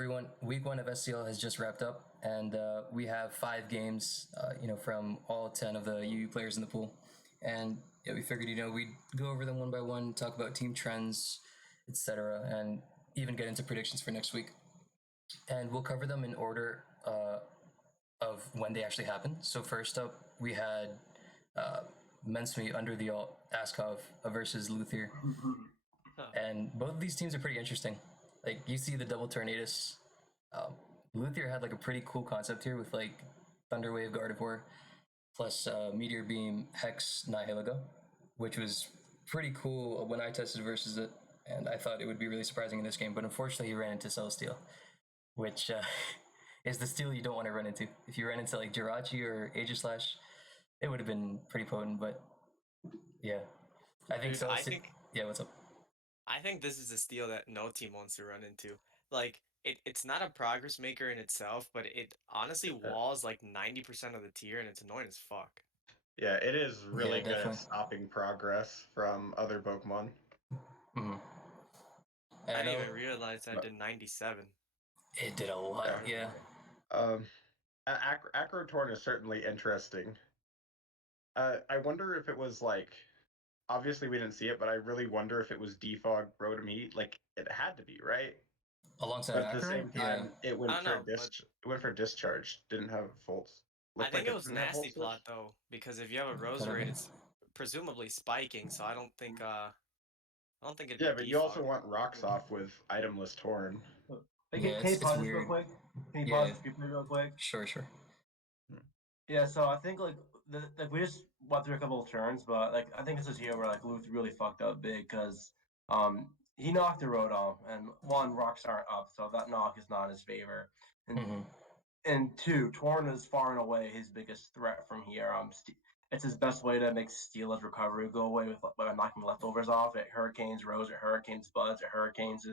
everyone. Week 1 of SCL has just wrapped up, and we have 5 games, from all 10 of the UU players in the pool. And yeah, we figured, we'd go over them one by one, talk about team trends, etc., and even get into predictions for next week. And we'll cover them in order of when they actually happen. So first up, we had men's meet under the alt Askov versus Luthier. And both of these teams are pretty interesting. Like, you see the double Tornadus. Luthier had like a pretty cool concept here with like Thunderwave, Gardevoir, plus Meteor Beam, Hex, Nihilego, which was pretty cool when I tested versus it, and I thought it would be really surprising in this game, but unfortunately he ran into Celesteal, which is the steal you don't want to run into. If you ran into like Jirachi or Aegislash, it would have been pretty potent, but yeah. I think Celesteal... Yeah, what's up? I think this is a steal that no team wants to run into. Like, it's not a progress maker in itself, but it honestly walls like 90% of the tier, and it's annoying as fuck. Yeah, it is really good at stopping progress from other Pokemon. Mm-hmm. I didn't even realize that did 97. It did a lot, yeah. Acrotorn is certainly interesting. I wonder if it was like... Obviously, we didn't see it, but I really wonder if it was Defog Rotom-E. Like, it had to be, right? Alongside but at the same time, it went for Discharge. Didn't have Folds. I think it was Nasty Plot, though, because if you have a Roserade, it's presumably spiking, so I don't think it'd be but you also want Rocks off with itemless Torn. Can you pause this real quick? Can you pause real quick? Sure. Yeah, so I think like we just went through a couple of turns, but like I think this is here where like Luth really fucked up big because he knocked the Rotom, and 1, rocks aren't up, so that knock is not in his favor, and 2, Torn is far and away his biggest threat from here. It's his best way to make Steela's recovery go away by knocking leftovers off. It Hurricanes Rose, it Hurricanes Buds, it Hurricanes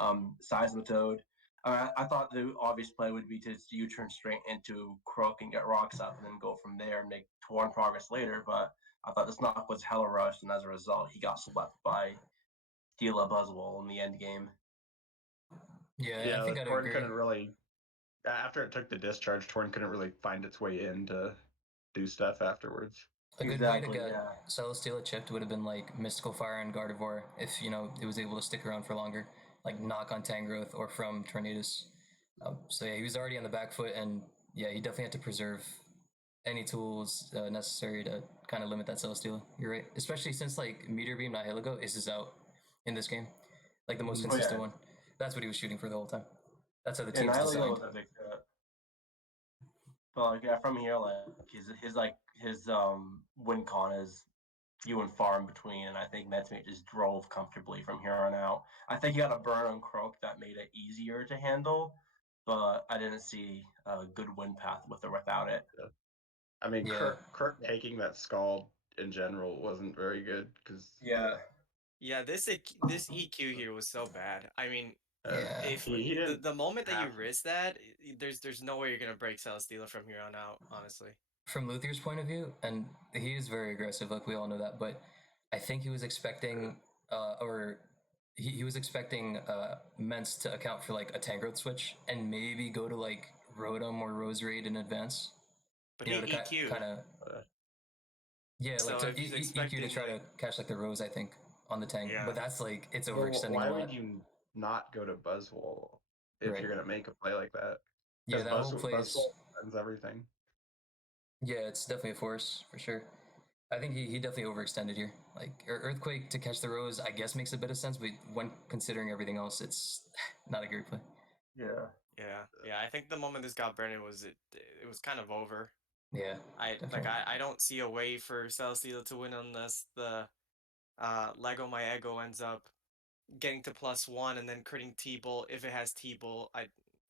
Seismitoad. I thought the obvious play would be to U-turn straight into Croak and get rocks up and then go from there and make Torn progress later, but I thought this knock was hella rushed, and as a result, he got swept by Steela Buzzwole in the end game. Yeah, I think I'd Torn agree. couldn't really... After it took the discharge, Torn couldn't really find its way in to do stuff afterwards. A good way to get Celesteal chipped would have been like Mystical Fire and Gardevoir if, it was able to stick around for longer. Like knock on Tangrowth or from Tornadus. So yeah, he was already on the back foot, and yeah, he definitely had to preserve any tools necessary to kind of limit that Celesteal. You're right, especially since like Meteor Beam Nihilego is out in this game, like the most consistent one. That's what he was shooting for the whole time. That's how the team's designed. But like from here, like his win con is few and far in between, and I think Metsmate just drove comfortably from here on out. I think he got a burn on Croak that made it easier to handle, but I didn't see a good win path with or without it. I mean, Kirk taking that Scald in general wasn't very good because this EQ here was so bad. I mean, if the moment that you risk that, there's no way you're gonna break Celesteela from here on out, honestly. From Luthier's point of view, and he is very aggressive, like we all know that, but I think he was expecting, he was expecting Ments to account for like a Tangrowth switch and maybe go to like Rotom or Roserade in advance. But he EQ. Kind of. Yeah, so like to EQ to try to catch like the Rose, I think, on the Tang. Yeah. But that's like, it's overextending. Why would you not go to Buzzwole if you're going to make a play like that? Yeah, that whole play is... ends everything. Yeah, it's definitely a force, for sure. I think he definitely overextended here. Like, Earthquake to catch the Rose, I guess makes a bit of sense, but when considering everything else, it's not a great play. Yeah, I think the moment this got Brennan was it was kind of over. Yeah. I don't see a way for Celesteela to win unless the Lego My Ego ends up getting to +1 and then critting T-Bull. If it has T-Bull,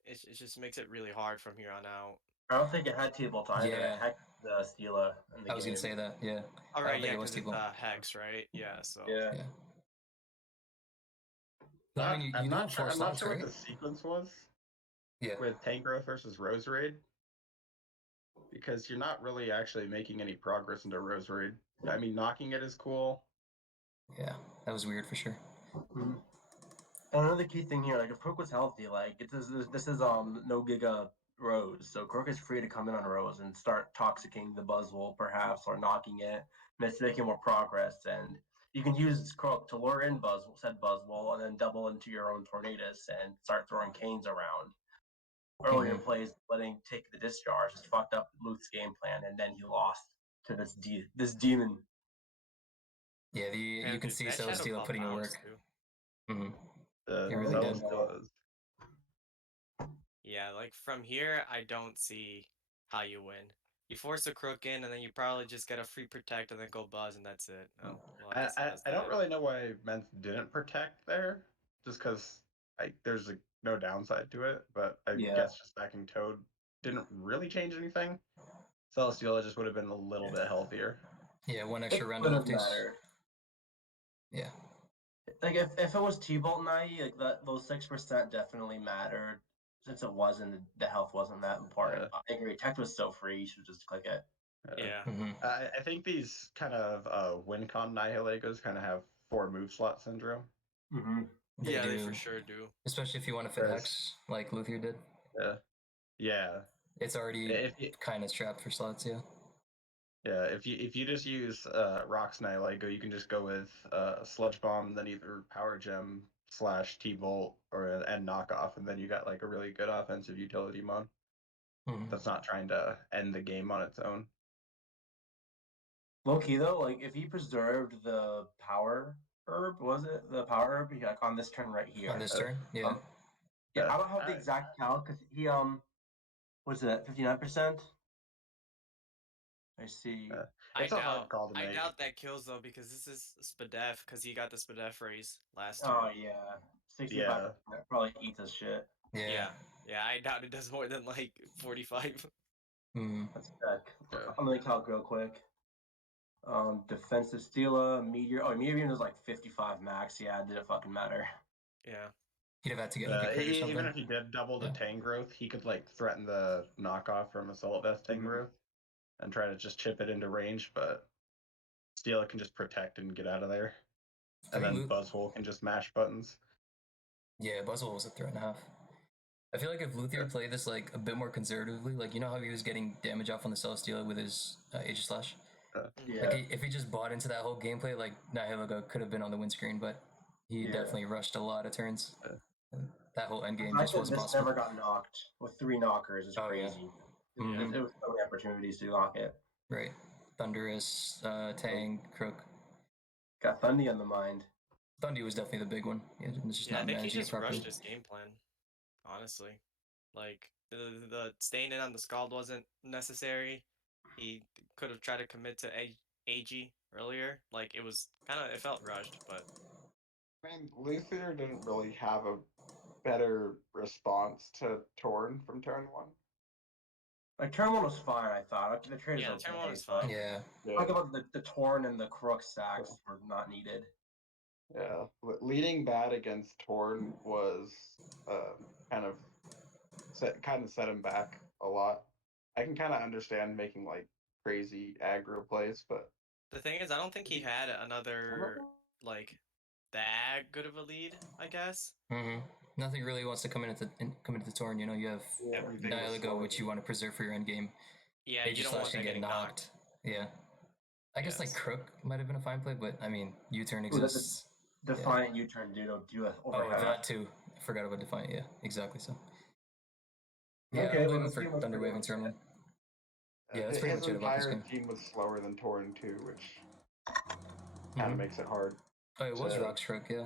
it just makes it really hard from here on out. I don't think it had T-Bull to either. It had the Steela in the I was going to say that, yeah. All right, yeah, because it's Hex, right? Yeah, so... Yeah. I'm not sure what the sequence was. Yeah. With Tangrowth versus Roserade. Because you're not really actually making any progress into Roserade. I mean, knocking it is cool. Yeah, that was weird for sure. Another key thing here, like if Crook was healthy, like this is no Giga Rose, so Crook is free to come in on Rose and start toxicking the Buzzwole perhaps or knocking it, and it's making more progress. And you can use Crook to lure in said Buzzwole, and then double into your own Tornadus and start throwing canes around. Earlier in plays, letting take the discharge just fucked up Luth's game plan, and then he lost to this demon. Yeah, you can see Celesteela putting in work. Mm-hmm. It really did. Yeah, like from here, I don't see how you win. You force a Crook in, and then you probably just get a free protect and then go Buzz, and that's it. Oh, well, I don't really know why Menth didn't protect there, just because there's no downside to it, but I guess just backing Toad didn't really change anything. Celesteela just would have been a little bit healthier. Yeah, one extra random updates. Yeah. Like if it was T-Bolt Nai, like those 6% definitely mattered. Since it wasn't, the health wasn't that important. I agree. Tech was so free, you should just click it. Yeah. I think these kind of WinCon Nihilegos kind of have 4 move slot syndrome. They for sure do. Especially if you want to fit Hex, like Luthier did. Yeah. It's already kind of trapped for slots, yeah. Yeah, if you just use Rocks Nihilego, you can just go with Sludge Bomb, then either Power Gem / T-Bolt and Knockoff, and then you got like a really good offensive utility mon that's not trying to end the game on its own. Low key though, like if he preserved the power herb, was it the power herb? Like on this turn right here. On this turn, yeah. I don't have the exact count because he what's it 59%? I see. It's a hard call to make. I doubt that kills though because this is Spadef because he got the Spadef raise last turn. turn. Oh yeah, 65% probably eats his shit. Yeah, I doubt it does more than like 45. Let's check. I'm gonna calc real quick. Defensive Steela, Meteor. Oh, Meteor was like 55 max. Yeah, it didn't fucking matter. Yeah. He'd have had to get like a crit or something. Even if he did double the Tang growth, he could like threaten the knockoff from Assault Vest Tang growth and try to just chip it into range, but Steela can just protect and get out of there. And then Buzzwole can just mash buttons. Yeah, Buzzwole was a threat and a half. I feel like if Luthier played this like a bit more conservatively, like you know how he was getting damage off on the Celesteela with his Aegislash? Like if he just bought into that whole gameplay, like Nihilego could have been on the windscreen, but he definitely rushed a lot of turns. That whole endgame just wasn't possible. Never got knocked with 3 knockers is crazy. Yeah. There was so many opportunities to knock it. Right. Thunderous, Tang, Crook. Got Thundy on the mind. Thundy was definitely the big one. It's just not I think he managing just it properly. rushed his game plan, honestly. Like, the staying in on the Scald wasn't necessary. He could have tried to commit to AG earlier. Like, it felt rushed, but... I mean, Luthier didn't really have a better response to Torn from turn 1. Like, turn 1 was fine, I thought. The trade is okay. Turn 1 was fine. Talk about the Torn and the Crook stacks were not needed. Yeah, leading bad against Torn was kind of set him back a lot. I can kind of understand making like crazy aggro plays, but the thing is, I don't think he had another like that good of a lead. I guess. Nothing really wants to come into the Torn. You know, you have Nihilego, which you want to preserve for your end game. Yeah, you don't want to get knocked. Yeah. I guess like Crook might have been a fine play, but I mean, U-turn exists. Defiant U-turn, dude. Do it overhead. That too. I forgot about Defiant. Yeah, exactly. So. Yeah, okay, I'm blaming for Thunderwave in turn 1. Yeah, that's pretty much it about this game. His entire team was slower than Torn too, which kind of makes it hard. Oh, it was Rock Stroke, yeah.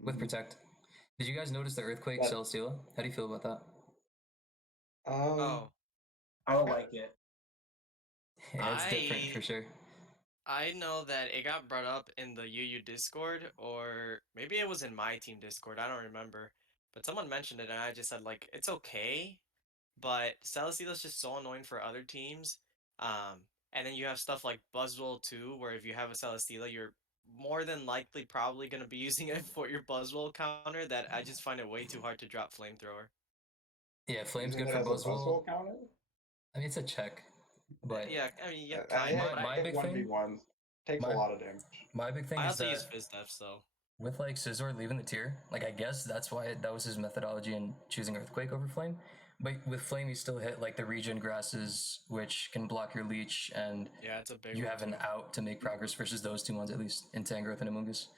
With Protect. Did you guys notice the Earthquake Celesteela? How do you feel about that? I don't like it. Yeah, it's different for sure. I know that it got brought up in the UU Discord, or maybe it was in my team Discord, I don't remember. But someone mentioned it, and I just said, like, it's okay, but Celesteela's just so annoying for other teams. And then you have stuff like Buzzwole too, where if you have a Celesteela, you're more than likely probably going to be using it for your Buzzwole counter, that I just find it way too hard to drop Flamethrower. Yeah, Flame's good for Buzzwole. I mean, it's a check. But yeah, I mean, my big thing takes a lot of damage. My big thing I is also use Fizz Def, so with like Scizor leaving the tier, like I guess that's why that was his methodology in choosing Earthquake over Flame. But with Flame, you still hit like the regen grasses, which can block your leech, and Yeah, it's a big you one, have an too. out to make progress versus those two ones at least in Tangrowth and Amoonguss.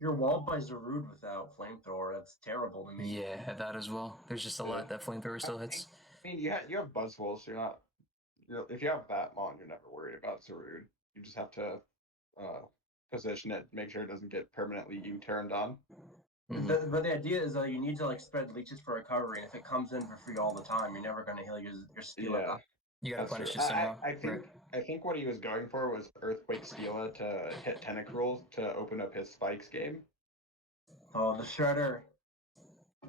You're walled by Zarude without Flamethrower. That's terrible to me. Yeah, that as well. There's just a lot that Flamethrower still hits. I mean, you have Buzzwole, so if you have that mon, you're never worried about Zarude. You just have to position it, make sure it doesn't get permanently U-turned on. Mhm. But the idea is you need to like spread leeches for recovery, and if it comes in for free all the time, you're never going to heal your Steela. Yeah, You gotta that's punish true. it somehow. I think what he was going for was Earthquake Steela to hit Tentacruel to open up his Spikes game. Oh, the Shredder.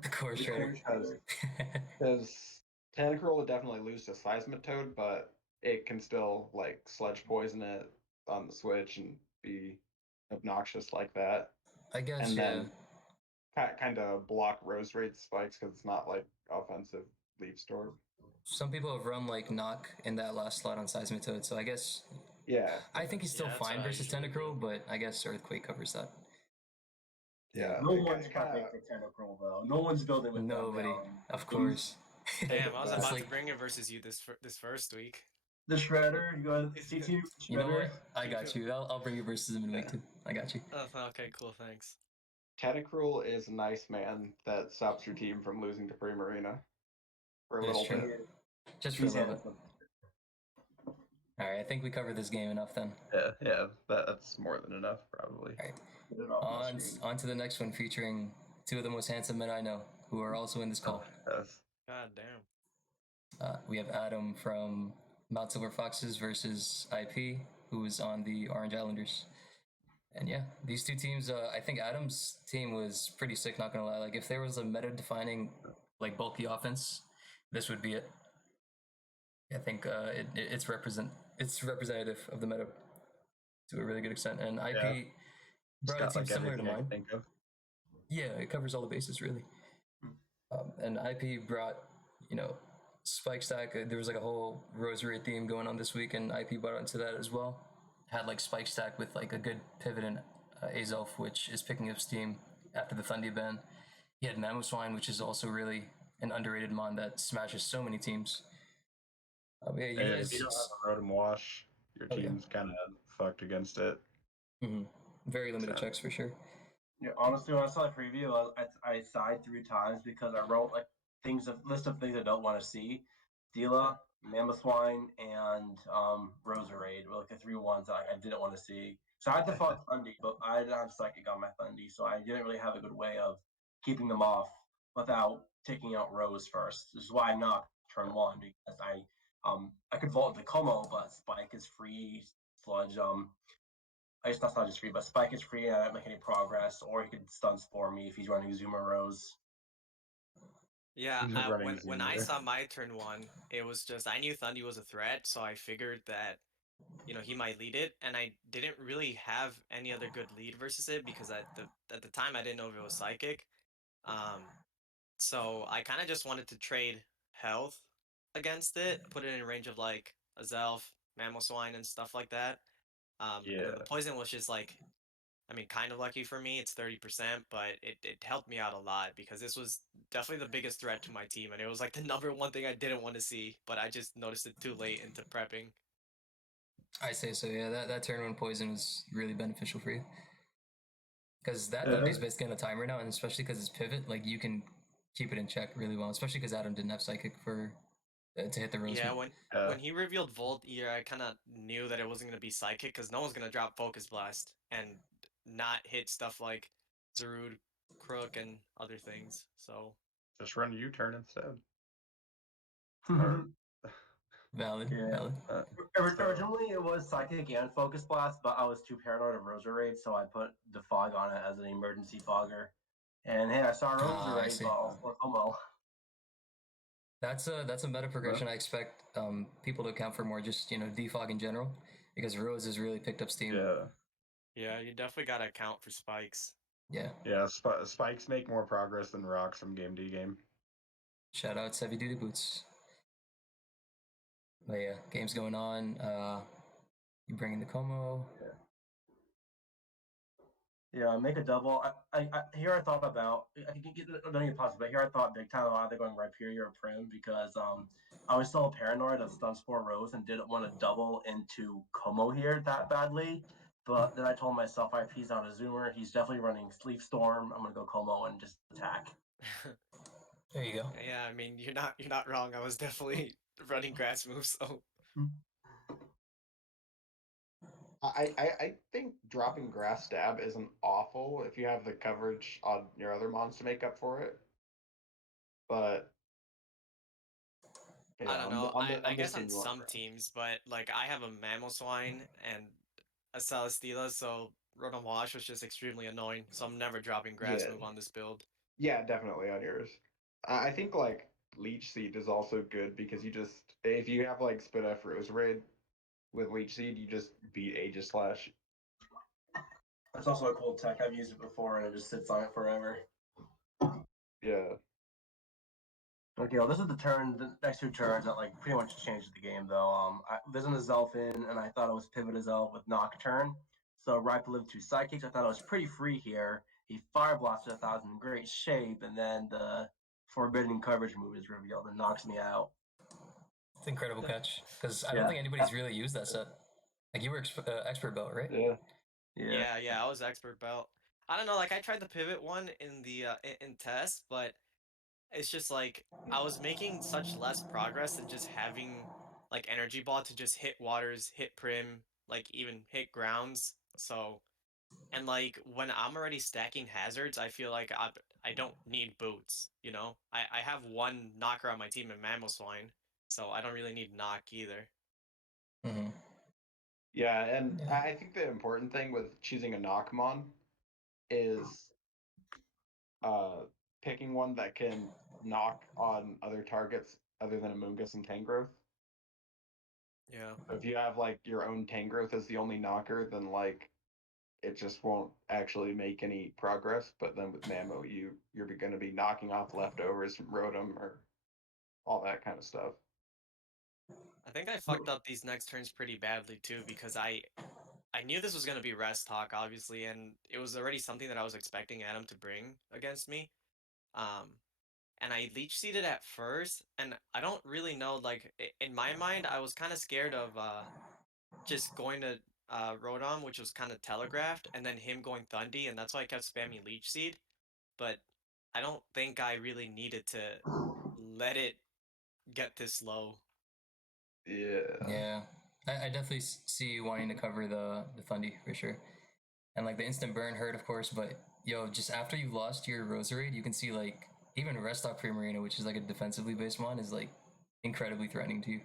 The core The shredder. Shredder. Because Tentacruel would definitely lose to Seismitoad, but it can still like Sludge Poison it on the switch and be obnoxious like that. I guess, And yeah. then kind of block Rose Raid spikes because it's not like offensive Leaf Storm. Some people have run like knock in that last slot on Seismitoad, so I guess Yeah. I think he's still Yeah, that's fine what I versus usually Tentacruel, but I guess Earthquake covers that. Yeah. No one's prepping for Tentacruel though. No one's building with Nobody, them down. of course. Damn, I was It's about like- to bring it versus you this first week. The Shredder, you got CT Shredders. You know what? I got you. I'll bring you versus him in week 2. I got you. Oh, okay, cool, thanks. Tentacruel is a nice man that stops your team from losing to Primarina for a That's little true. bit. Just for a little bit. Alright, I think we covered this game enough then. Yeah, that's more than enough, probably. Alright. On to the next one, featuring two of the most handsome men I know, who are also in this call. Yes. God damn. We have Adaam from Mount Silver Foxes versus IP, who is on the Orange Islanders. And yeah, these two teams, I think Adam's team was pretty sick, not gonna lie. Like, if there was a meta-defining, like, bulky offense, this would be it. I think it's representative of the meta to a really good extent. And IP brought a team similar to mine. Think of. Yeah, it covers all the bases, really. And IP brought, Spike Stack. There was like a whole Rosary theme going on this week, and IP brought into that as well. Had like Spike Stack with like a good pivot in Azelf, which is picking up steam after the Thundy ban. He had Mamoswine, which is also really an underrated mon that smashes so many teams. Yeah, you guys... If you don't have a Rotom Wash, your team's kind of fucked against it. Mm-hmm. Very limited checks for sure. Yeah, honestly, when I saw the preview, I sighed 3 times because I wrote like list of things I don't want to see. Steela, Mamoswine, and Roserade were like the 3 ones I didn't want to see. So I had to fought Thundy, but I didn't have Psychic on my Thundy, so I didn't really have a good way of keeping them off without taking out Rose first. This is why I knocked turn 1, because I could vault into Como, but Spike is free, Sludge, I guess that's not just free, but Spike is free and I don't make any progress, or he could stun spore me if he's running Zuma Rose. Yeah, when I saw my turn 1, it was just, I knew Thundy was a threat, so I figured that, he might lead it, and I didn't really have any other good lead versus it, because at the time I didn't know if it was Psychic. So I kind of just wanted to trade health against it, put it in range of like Azelf, Mamoswine, and stuff like that. And then the poison was just like, I mean, kind of lucky for me. It's 30%, but it helped me out a lot because this was definitely the biggest threat to my team. And it was like the number 1 thing I didn't want to see, but I just noticed it too late into prepping. I say so, yeah. That turn 1 poison was really beneficial for you. Because that is basically on a timer now, and especially because it's pivot, like you can keep it in check really well, especially because Adaam didn't have Psychic for to hit the Rose. Yeah, when he revealed Volt Ear, I kind of knew that it wasn't going to be Psychic because no one's going to drop Focus Blast and not hit stuff like Zarude, Crook, and other things. So just run a U-turn instead. Valid. Originally, it was Psychic and Focus Blast, but I was too paranoid of Roserade, so I put the Fog on it as an emergency fogger. And hey, I saw Roserade, but also Como. That's a meta progression I expect people to account for more, just defog in general, because Rose has really picked up steam. Yeah, you definitely gotta account for spikes. Yeah, spikes make more progress than rocks from game to game. Shout out Heavy Duty Boots. But yeah, game's going on. You bring in the Como. Yeah, make a double. Here I thought about I can get don't even pause, but here I thought big time about either going Rhyperior or Prim because I was so paranoid of stun spore rows and didn't want to double into Como here that badly. But then I told myself if he's on a zoomer, he's definitely running Sleep Storm. I'm gonna go Como and just attack. There you go. Yeah, I mean you're not wrong. I was definitely running grass moves, so I think dropping grass stab isn't awful if you have the coverage on your other mons to make up for it. But I yeah, don't know. I on this guess team on you want some grass. teams, but like I have a Mammal Swine and a Celesteela, so Rotom Wash was just extremely annoying. So I'm never dropping grass Yeah, move on this build. yeah, definitely on yours. I think like Leech Seed is also good because you just if you have like Spit F Rose Raid with Leech Seed, you just beat Aegis Slash. That's also a cool tech. I've used it before and it just sits on it forever. Yeah. Okay, well, this is the next two turns that like pretty much changed the game though. I visited a Zelfin and I thought it was pivot as Elf with Nocturne. So Ripe lived two sidekicks. I thought it was pretty free here. He fire blasted. I thought it was in great shape, and then the forbidden coverage move is revealed and knocks me out. It's an incredible catch because I don't Yeah. think anybody's really used that set. Like you were expert belt, right? Yeah. Yeah, I was expert belt. I don't know, like I tried the pivot one in the in test, but it's just like I was making such less progress than just having like energy ball to just hit waters, hit prim, like even hit grounds. So and like when I'm already stacking hazards, I feel like I don't need boots, you know? I have one knocker on my team in Mammal Swine, so I don't really need knock either. Mm-hmm. Yeah, and Yeah. I think the important thing with choosing a Knockmon is picking one that can knock on other targets other than Amoonguss and Tangrowth. Yeah. If you have like your own Tangrowth as the only knocker, then like it just won't actually make any progress. But then with Mammo, you're going to be knocking off leftovers from Rotom or all that kind of stuff. I think I fucked up these next turns pretty badly too because I knew this was going to be rest talk obviously and it was already something that I was expecting Adam to bring against me. Um and I leech seeded at first and I don't really know like in my mind I was kind of scared of just going to Rodon, which was kind of telegraphed, and then him going Thundy, and that's why I kept spamming Leech Seed. But I don't think I really needed to let it get this low. Yeah. Yeah. I definitely see you wanting to cover the Thundy for sure. And like the instant burn hurt, of course, but yo, just after you've lost your Roserade, you can see like even Restock Primarina, which is like a defensively based one, is like incredibly threatening to you.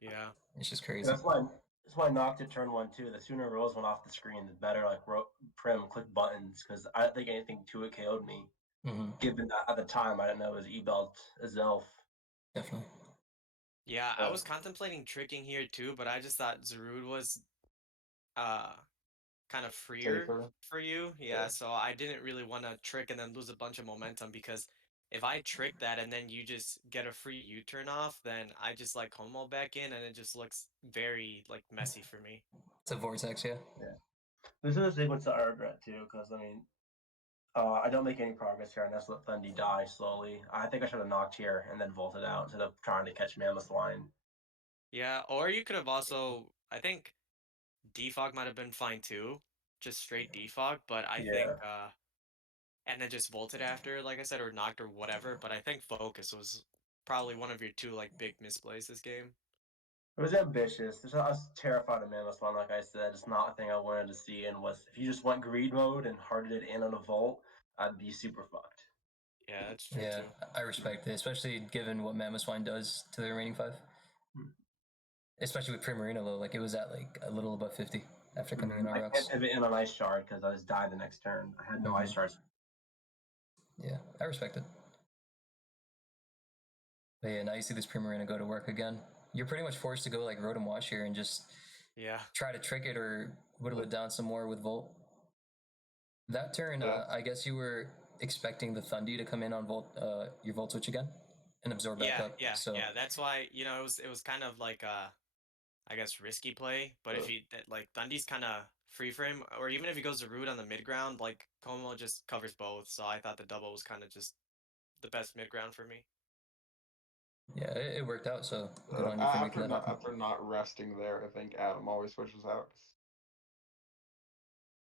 Yeah. It's just crazy. That's why I knocked it turn one too. The sooner Rose went off the screen, the better. Like Prim click buttons because I don't think anything to it KO'd me. Mm-hmm. Given that at the time I didn't know it was E-Belt as Elf. Definitely. Yeah, I was contemplating tricking here too, but I just thought Zarude was uh kind of freer Safer. for you. Yeah, so I didn't really want to trick and then lose a bunch of momentum because if I trick that and then you just get a free U-turn off, then I just like Homo back in and it just looks very like messy for me. It's a vortex, yeah. Yeah. This is a sequence that I regret too because I mean I don't make any progress here, and that's let Thundy die slowly. I think I should have knocked here and then vaulted out instead of trying to catch Mammoth Line. Yeah, or you could have also, I think defog might have been fine too, just straight defog, but I think Yeah. and then just vaulted after, like I said, or knocked or whatever, but I think focus was probably one of your two like big misplays this game. It was ambitious. I was terrified of Mammoth Line, like I said. It's not a thing I wanted to see, and was if you just went greed mode and hearted it in on a vault, I'd be super fucked. Yeah, that's true Yeah, too. I respect it, especially given what Mammoth Wine does to the remaining 5. Especially with Primarina low, like it was at like a little above 50 after coming in I on can't rocks. pivot in on Ice Shard because I just died the next turn. I had no Ice Shards. Yeah, I respect it. But yeah, now you see this Primarina go to work again. You're pretty much forced to go like Rotom Wash here and just Yeah. try to trick it or whittle it down some more with Volt. That turn, Yeah. I guess you were expecting the Thundy to come in on Volt, your Volt Switch again and absorb back up. So Yeah. That's why it was kind of like I guess risky play. But if you like Thundy's kind of free frame, or even if he goes to root on the mid ground, like Como just covers both. So I thought the double was kind of just the best mid ground for me. Yeah, it worked out. So good on you for making that happen. After not resting there, I think Adaam always switches out.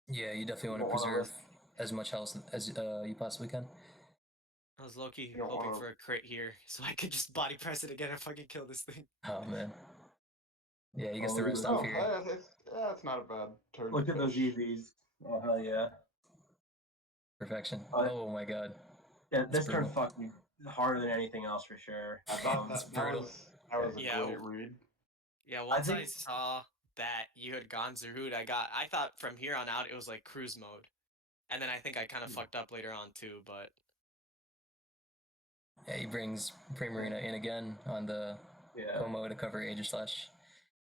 Yeah, you definitely want to don't wanna preserve risk- as much health as you possibly can. I was low-key You don't hoping wanna- for a crit here, so I could just body press it again and fucking kill this thing. Oh man. Yeah, he gets Oh, the look rest at off that. here. It's not a bad turn. Look to at those finish. EVs. Oh hell yeah. Perfection. Uh, Oh my god. Yeah, this turn brutal. fucked me harder than anything else for sure. I thought It's that brutal. was a Yeah. great read. Yeah, once I think- saw that you had gone Zerhoot, I thought from here on out it was like cruise mode. And then I think I kind of fucked up later on too, but Yeah, he brings Primarina in again on the Yeah. Como to cover Aegis Slash.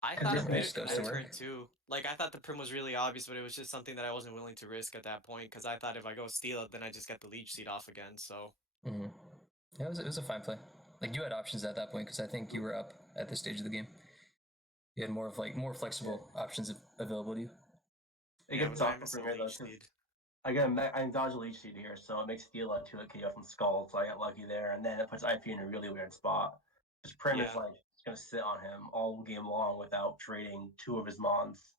I And thought this it made just it goes to that work. turn too. Like I thought the Prim was really obvious, but it was just something that I wasn't willing to risk at that point because I thought if I go steal it, then I just get the leech seed off again. So Mm-hmm. Yeah, it was a fine play. Like you had options at that point because I think you were up at this stage of the game. You had more flexible options available to you. It yeah, gets but now I tougher miss from the here though, leech 'cause seed. I dodge a leech seed here, so it makes Steel a 2 KO from Skull, so I got lucky there, and then it puts IP in a really weird spot. Because Prim is Yeah. like gonna sit on him all game long without trading 2 of his mons.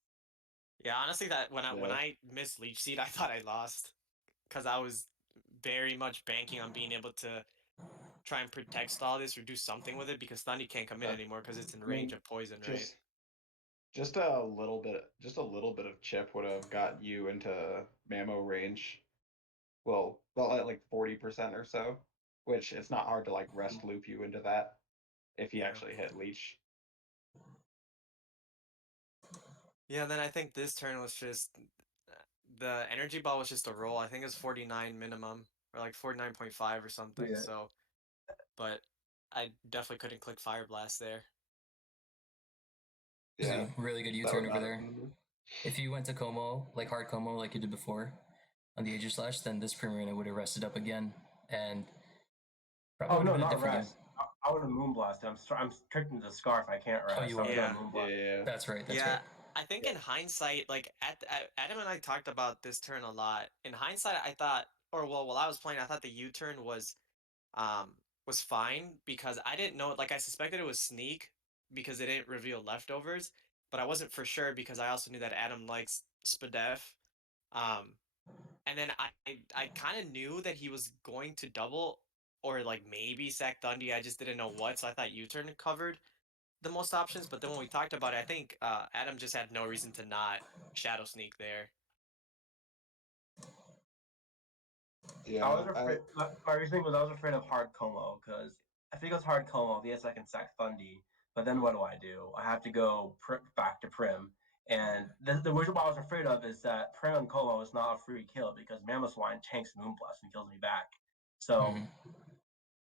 Yeah, honestly, that when Yeah. I missed leech seed, I thought I lost because I was very much banking on being able to try and protect stall this or do something with it because Thundy can't come in anymore because it's in range of poison, right? Just a little bit of chip would have got you into Mammo range. Well, at like 40% or so, which it's not hard to like rest loop you into that if you Yeah. actually hit leech. Yeah, then I think this turn was just the energy ball was just a roll. I think it's 49 minimum or like 49.5 or something. Yeah. So, but I definitely couldn't click Fire Blast there. It was Yeah, a really good that U-turn would over not there. have been the move. If you went to Como, like hard Como, like you did before on the Aegis Slash, then this Primarina would have rested up again and probably Oh would no, have been a not different rest. I would have moonblasted. I'm tricked into the scarf. I can't rest. Oh, you so I'm are? gonna Yeah. moonblast. Yeah. game. That's right. That's Yeah, right. I think in hindsight, like Adam and I talked about this turn a lot. In hindsight, I thought, or well, while I was playing, I thought the U-turn was fine because I didn't know. Like I suspected it was sneak because they didn't reveal leftovers, but I wasn't for sure because I also knew that Adam likes Spadef. And then I kind of knew that he was going to double or like maybe sack Thundy. I just didn't know what, so I thought U-turn covered the most options. But then when we talked about it, I think Adam just had no reason to not shadow sneak there. Yeah. I was afraid. My reasoning was I was afraid of hard Como because if he goes hard Como, yes, I can sack Thundy. But then what do? I have to go back to Prim. And the reason why I was afraid of is that Prim and Como is not a free kill because Mammothwine tanks Moonblast and kills me back. So Mhm.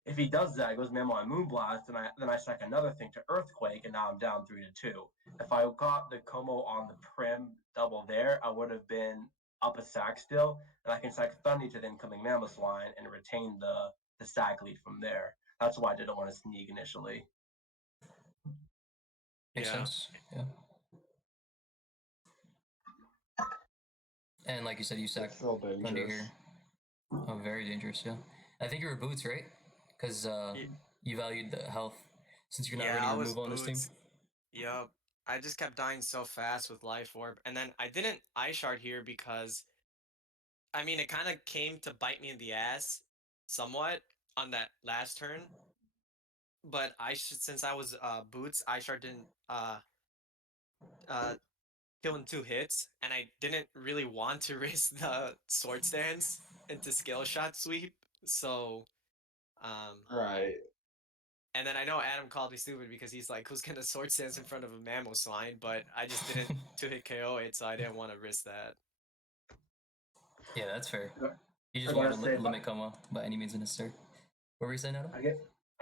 if he does that, he goes Mammo and Moonblast, then I sack another thing to Earthquake, and now I'm down 3-2. If I got the Como on the Prim double there, I would have been up a sack still, and I can sack Thundy to the incoming Mammoth line and retain the sack lead from there. That's why I didn't want to sneak initially. Makes sense. Yeah. And like you said, you sacked still Thunder dangerous. here. Oh, very dangerous. Yeah. I think you were boots, right? Because you valued the health since you're not Yeah, running I was removal on this team. boots. Yup. I just kept dying so fast with Life Orb. And then I didn't eye shard here because, I mean, it kind of came to bite me in the ass somewhat on that last turn. But since I was boots, eye shard didn't kill in 2 hits. And I didn't really want to risk the sword stance into skill shot sweep. So, Right. and then I know Adam called me stupid because he's like, who's gonna sword stance in front of a mammoth swine? But I just didn't 2-hit KO it, so I didn't want to risk that. Yeah, that's fair. You I just gotta wanted to say, limit Como by any means necessary. What were you saying, Adam?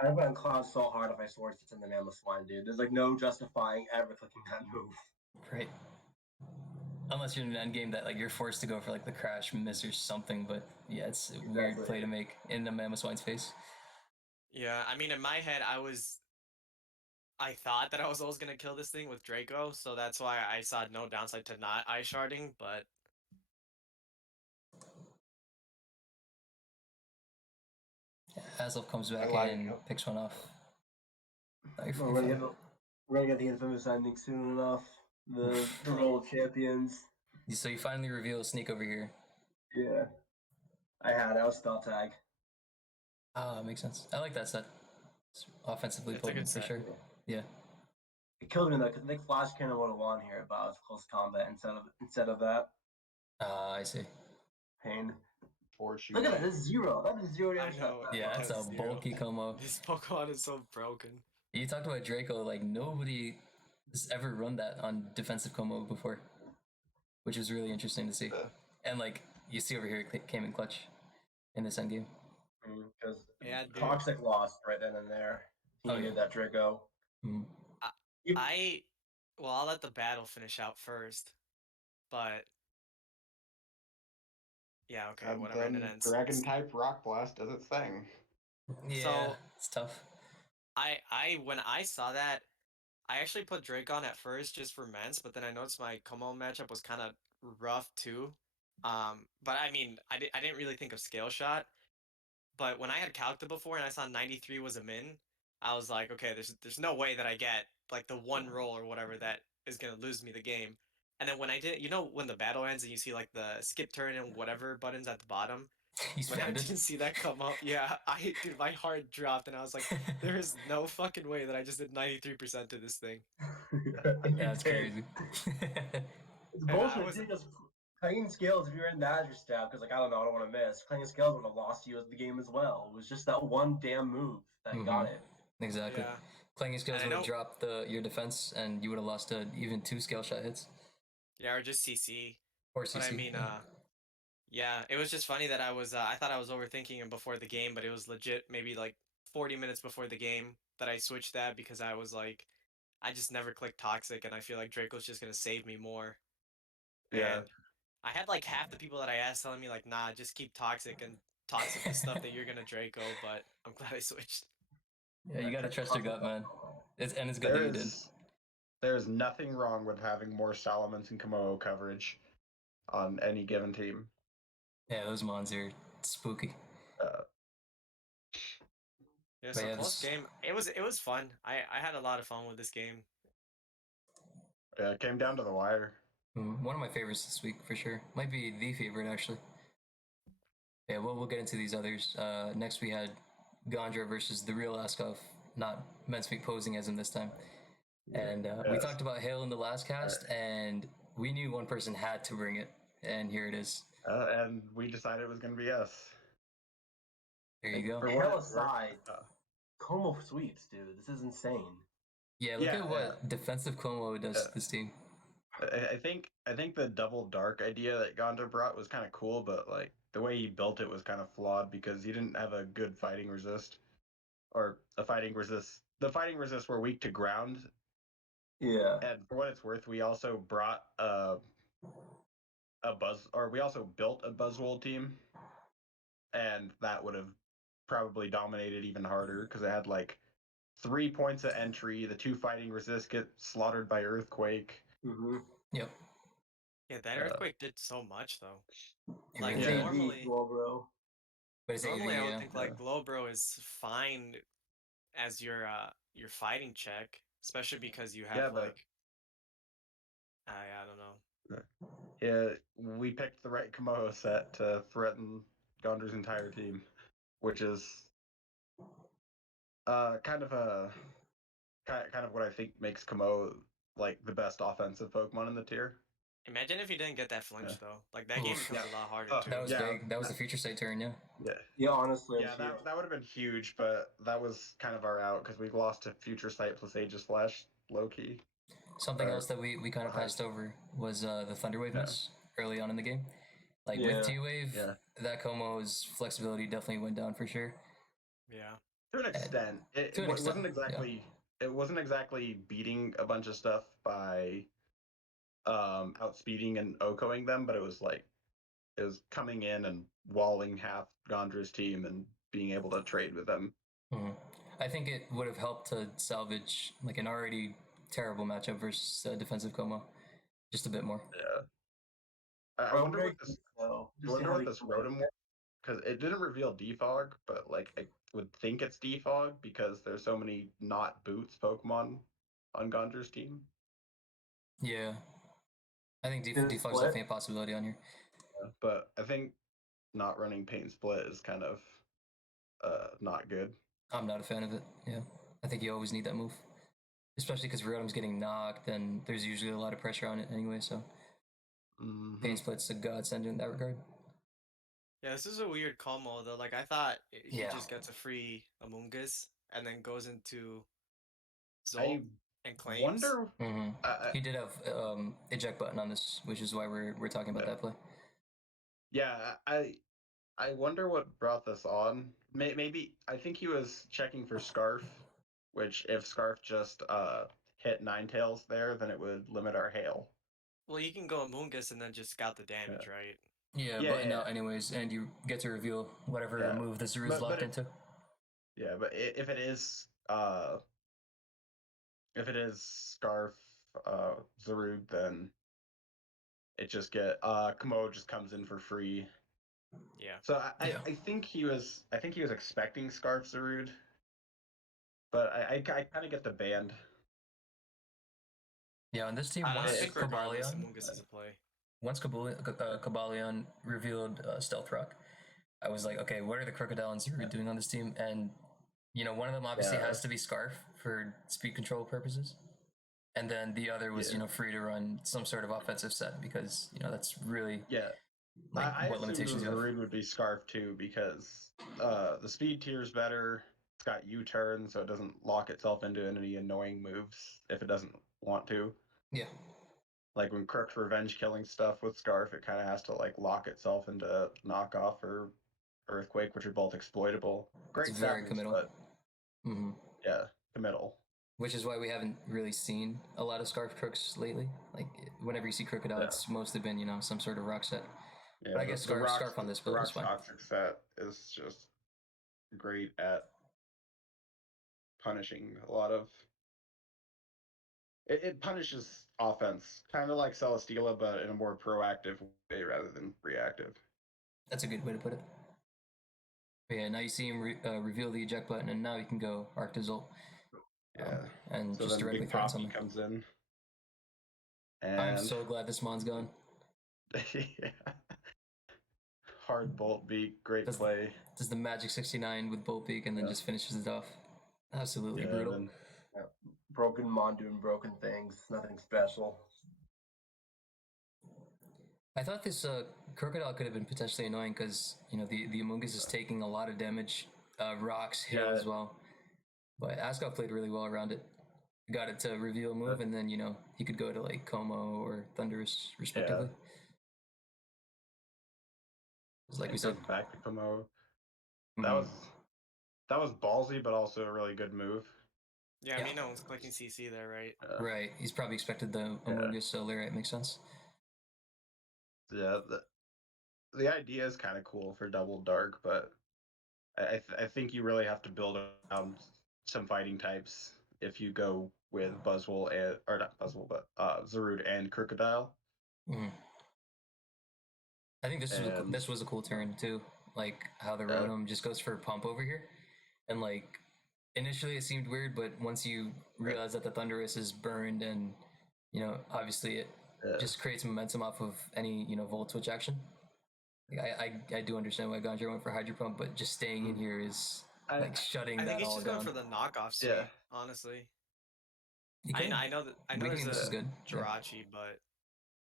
I run Cloud so hard if I sword stance in the Mammoth line, dude. There's like no justifying ever clicking that move. Right. Unless you're in an endgame that like you're forced to go for like the crash miss or something, but yeah, it's a weird Exactly. play to make in the Mammoth Swine's face. Yeah, I mean, in my head, I was I thought that I was always gonna kill this thing with Draco, so that's why I saw no downside to not eye sharding, but Askov comes back like- in, picks one off. We're gonna get the infamous ending soon enough. The role of champions. So you finally reveal a sneak over here. Yeah. I was spell tag. Ah, makes sense. I like that set. It's offensively It's a good potent for set. sure. Yeah. It killed me though, because I think Flash Cannon would have won here, but I was close combat instead of that. I see. Pain. Force you Look at that, right. that's 0. That is 0 I damage. know. Yeah, that's a Zero. bulky combo. This Pokemon is so broken. You talked about Draco, like nobody has ever run that on defensive combo before, which is really interesting to see. And like you see over here, it came in clutch in this endgame. Because Yeah, dude. Toxic lost right then and there. He Oh, needed yeah. that Draco. Mhm. I'll let the battle finish out first, but yeah, okay, And whatever. And it then ends. Dragon type Rock Blast does its thing. Yeah, So- it's tough. When I saw that, I actually put Drake on at first just for Mence, but then I noticed my Como matchup was kind of rough too. But I mean, I didn't really think of Scale Shot. But when I had calced before and I saw 93 was a min, I was like, okay, there's no way that I get like the one roll or whatever that is gonna lose me the game. And then when I did, when the battle ends and you see like the skip turn and whatever buttons at the bottom, He's when I found didn't see that come up, yeah, dude, my heart dropped and I was like, there is no fucking way that I just did 93% to this thing. That's crazy. It's And I bullshit, was- dude, because playing scales, if you're in that your stab, because like I don't know, I don't want to miss. Playing scales would have lost you the game as well. It was just that one damn move that got it. Exactly. Yeah. Clanging skills And I would have know- dropped your defense, and you would have lost to even 2 scale shot hits. Yeah, or just CC. Or But I CC. mean, yeah, it was just funny that I thought I was overthinking it before the game, but it was legit maybe like 40 minutes before the game that I switched that because I was like, I just never clicked Toxic, and I feel like Draco's just gonna save me more. Yeah. And I had like half the people that I asked telling me like, nah, just keep Toxic and Toxic the stuff that you're gonna Draco, but I'm glad I switched. Yeah, you gotta trust your gut, man. It's good that you did. There's nothing wrong with having more Salamence and Komodo coverage on any given team. Yeah, those mons are spooky. Yeah, But so yeah, close this- game. It was fun. I had a lot of fun with this game. Yeah, it came down to the wire. One of my favorites this week, for sure. Might be the favorite, actually. Yeah, we'll get into these others. Next we had Gondra versus the real Askov, not mncmt posing as him this time. And we Yes. talked about Hail in the last cast, and we knew one person had to bring it, and here it is. And we decided it was going to be us. There you go. For Hell what it's worth, aside, Como sweeps, dude. This is insane. Yeah, look Yeah, at what defensive Como does to this team. I think the double dark idea that Gondra brought was kind of cool, but like the way he built it was kind of flawed because he didn't have a good fighting resist or a fighting resist. The fighting resists were weak to ground, Yeah. and for what it's worth, we also brought we also built a Buzzwole team, and that would have probably dominated even harder because it had like 3 points of entry. The 2 fighting resist get slaughtered by Earthquake. Mm-hmm. Yep. Yeah, that Earthquake did so much though. It Like, really yeah. did. normally- bro. But it's Normally, AV, I would yeah. think like Glowbro is fine as your fighting check, especially because you have Yeah, but- like I don't know. Yeah, we picked the right Komodo set to threaten Gondra's entire team, which is kind of what I think makes Komodo like the best offensive Pokemon in the tier. Imagine if you didn't get that flinch Yeah. though. Like that game Oof. becomes a lot harder Oh, too. That was Yeah. big. That was the future state turn, yeah. Yeah, Yeah, honestly. yeah, that would have been huge, but that was kind of our out because we lost to Future Sight plus Aegis Flash low key. Something Or- else that we kind of high. passed over was the Thunder Wave Yeah. miss early on in the game. Like Yeah. with T-Wave, Yeah. that Como's flexibility definitely went down for sure. Yeah. To an extent, it To an extent, wasn't exactly it wasn't exactly beating a bunch of stuff by outspeeding and OKOing them, but it was coming in and walling half Gondra's team and being able to trade with them. Mhm. I think it would have helped to salvage like an already terrible matchup versus defensive Como just a bit more. Yeah. I I'm wonder very what this. so I just see wonder how what he this plays. Rotom was, because it didn't reveal defog, but like I would think it's defog because there's so many not boots Pokemon on Gondra's team. Yeah, I think Did it defog's split? definitely a possibility on here. But I think not running Pain Split is kind of not good. I'm not a fan of it. Yeah, I think you always need that move, especially because Rotom's getting knocked, and there's usually a lot of pressure on it anyway. So Pain Split's a godsend in that regard. Yeah, this is a weird combo though. Like I thought he Yeah. just gets a free Amoonguss and then goes into I Zolt and claims. wonder. He did have eject button on this, which is why we're talking about that play. Yeah, I wonder what brought this on. Maybe I think he was checking for Scarf, which if Scarf just hit Ninetales there, then it would limit our hail. Well, you can go Amoonguss and then just scout the damage, right? Yeah, Yeah, button yeah. out anyways, and you get to reveal whatever Yeah. move the Zeru's But locked it- into. Yeah, but if it is Scarf Zarud, then it just Kamo just comes in for free. Yeah. So Yeah. I think he was expecting Scarf Zarud, but I kind of get the band. Yeah, on this team, I once think regardless, Kabalion, Amoonguss is a play. once Kabalion revealed Stealth Rock, I was like, okay, what are the Crocodile and Zeru doing on this team? And you know, one of them obviously Yeah. has to be Scarf for speed control purposes, and then the other was Yeah. free to run some sort of offensive set because that's really Yeah. like I what limitations you have. Zarud would be Scarf too because the speed tier is better. It's got U-turn, so it doesn't lock itself into any annoying moves if it doesn't want to. Yeah. Like when Crook's revenge killing stuff with Scarf, it kind of has to like lock itself into knockoff or Earthquake, which are both exploitable. Great It's very stat moves, committal. but Mm-hmm. yeah, committal. Which is why we haven't really seen a lot of Scarf Crooks lately. Like whenever you see Crocodile, Yeah. it's mostly been some sort of rock set. Yeah, But I guess Scarf on this build is fine. Toxic set is just great at punishing a lot of. It punishes offense, kind of like Celesteela, but in a more proactive way rather than reactive. That's a good way to put it. But yeah, now you see him reveal the eject button, and now you can go Arc to Zolt. Yeah, and so just then directly Big threaten Poppy something. comes in. And I'm so glad this Mon's gone. yeah. Hard Bolt Beak, great Does- play. Does the Magic 69 with Bolt Beak and then Yeah. just finishes it off. Absolutely Yeah, brutal. then- Broken Mon doing broken things, nothing special. I thought this Crocodile could have been potentially annoying because the Amoonguss is taking a lot of damage, rocks, hail Yeah. as well. But Askov played really well around it. Got it to reveal a move, and then he could go to like Como or Thunderous respectively. 'Cause like we and said, goes back to Kamo. mhm. That was ballsy, but also a really good move. Yeah, Yeah. Mina was clicking CC there, right? Right, he's probably expected the Amoonguss, so Lyra, it makes sense. Yeah, the idea is kind of cool for Double Dark, but I think you really have to build around some fighting types if you go with Buzzwole or not Buzzwole, but Zarud and Crocodile. Mhm. I think this was a cool turn too, like how the Rotom just goes for pump over here, and like initially it seemed weird, but once you realize that the Thunderous is burned and obviously it just creates momentum off of any Volt Switch action. Like, I do understand why Gondra went for Hydro Pump, but just staying in here is like shutting I that think he's all just down. going for the knockoff speed, Yeah. honestly. You I could. know that Weakening there's this is a good. Yeah. Jirachi, but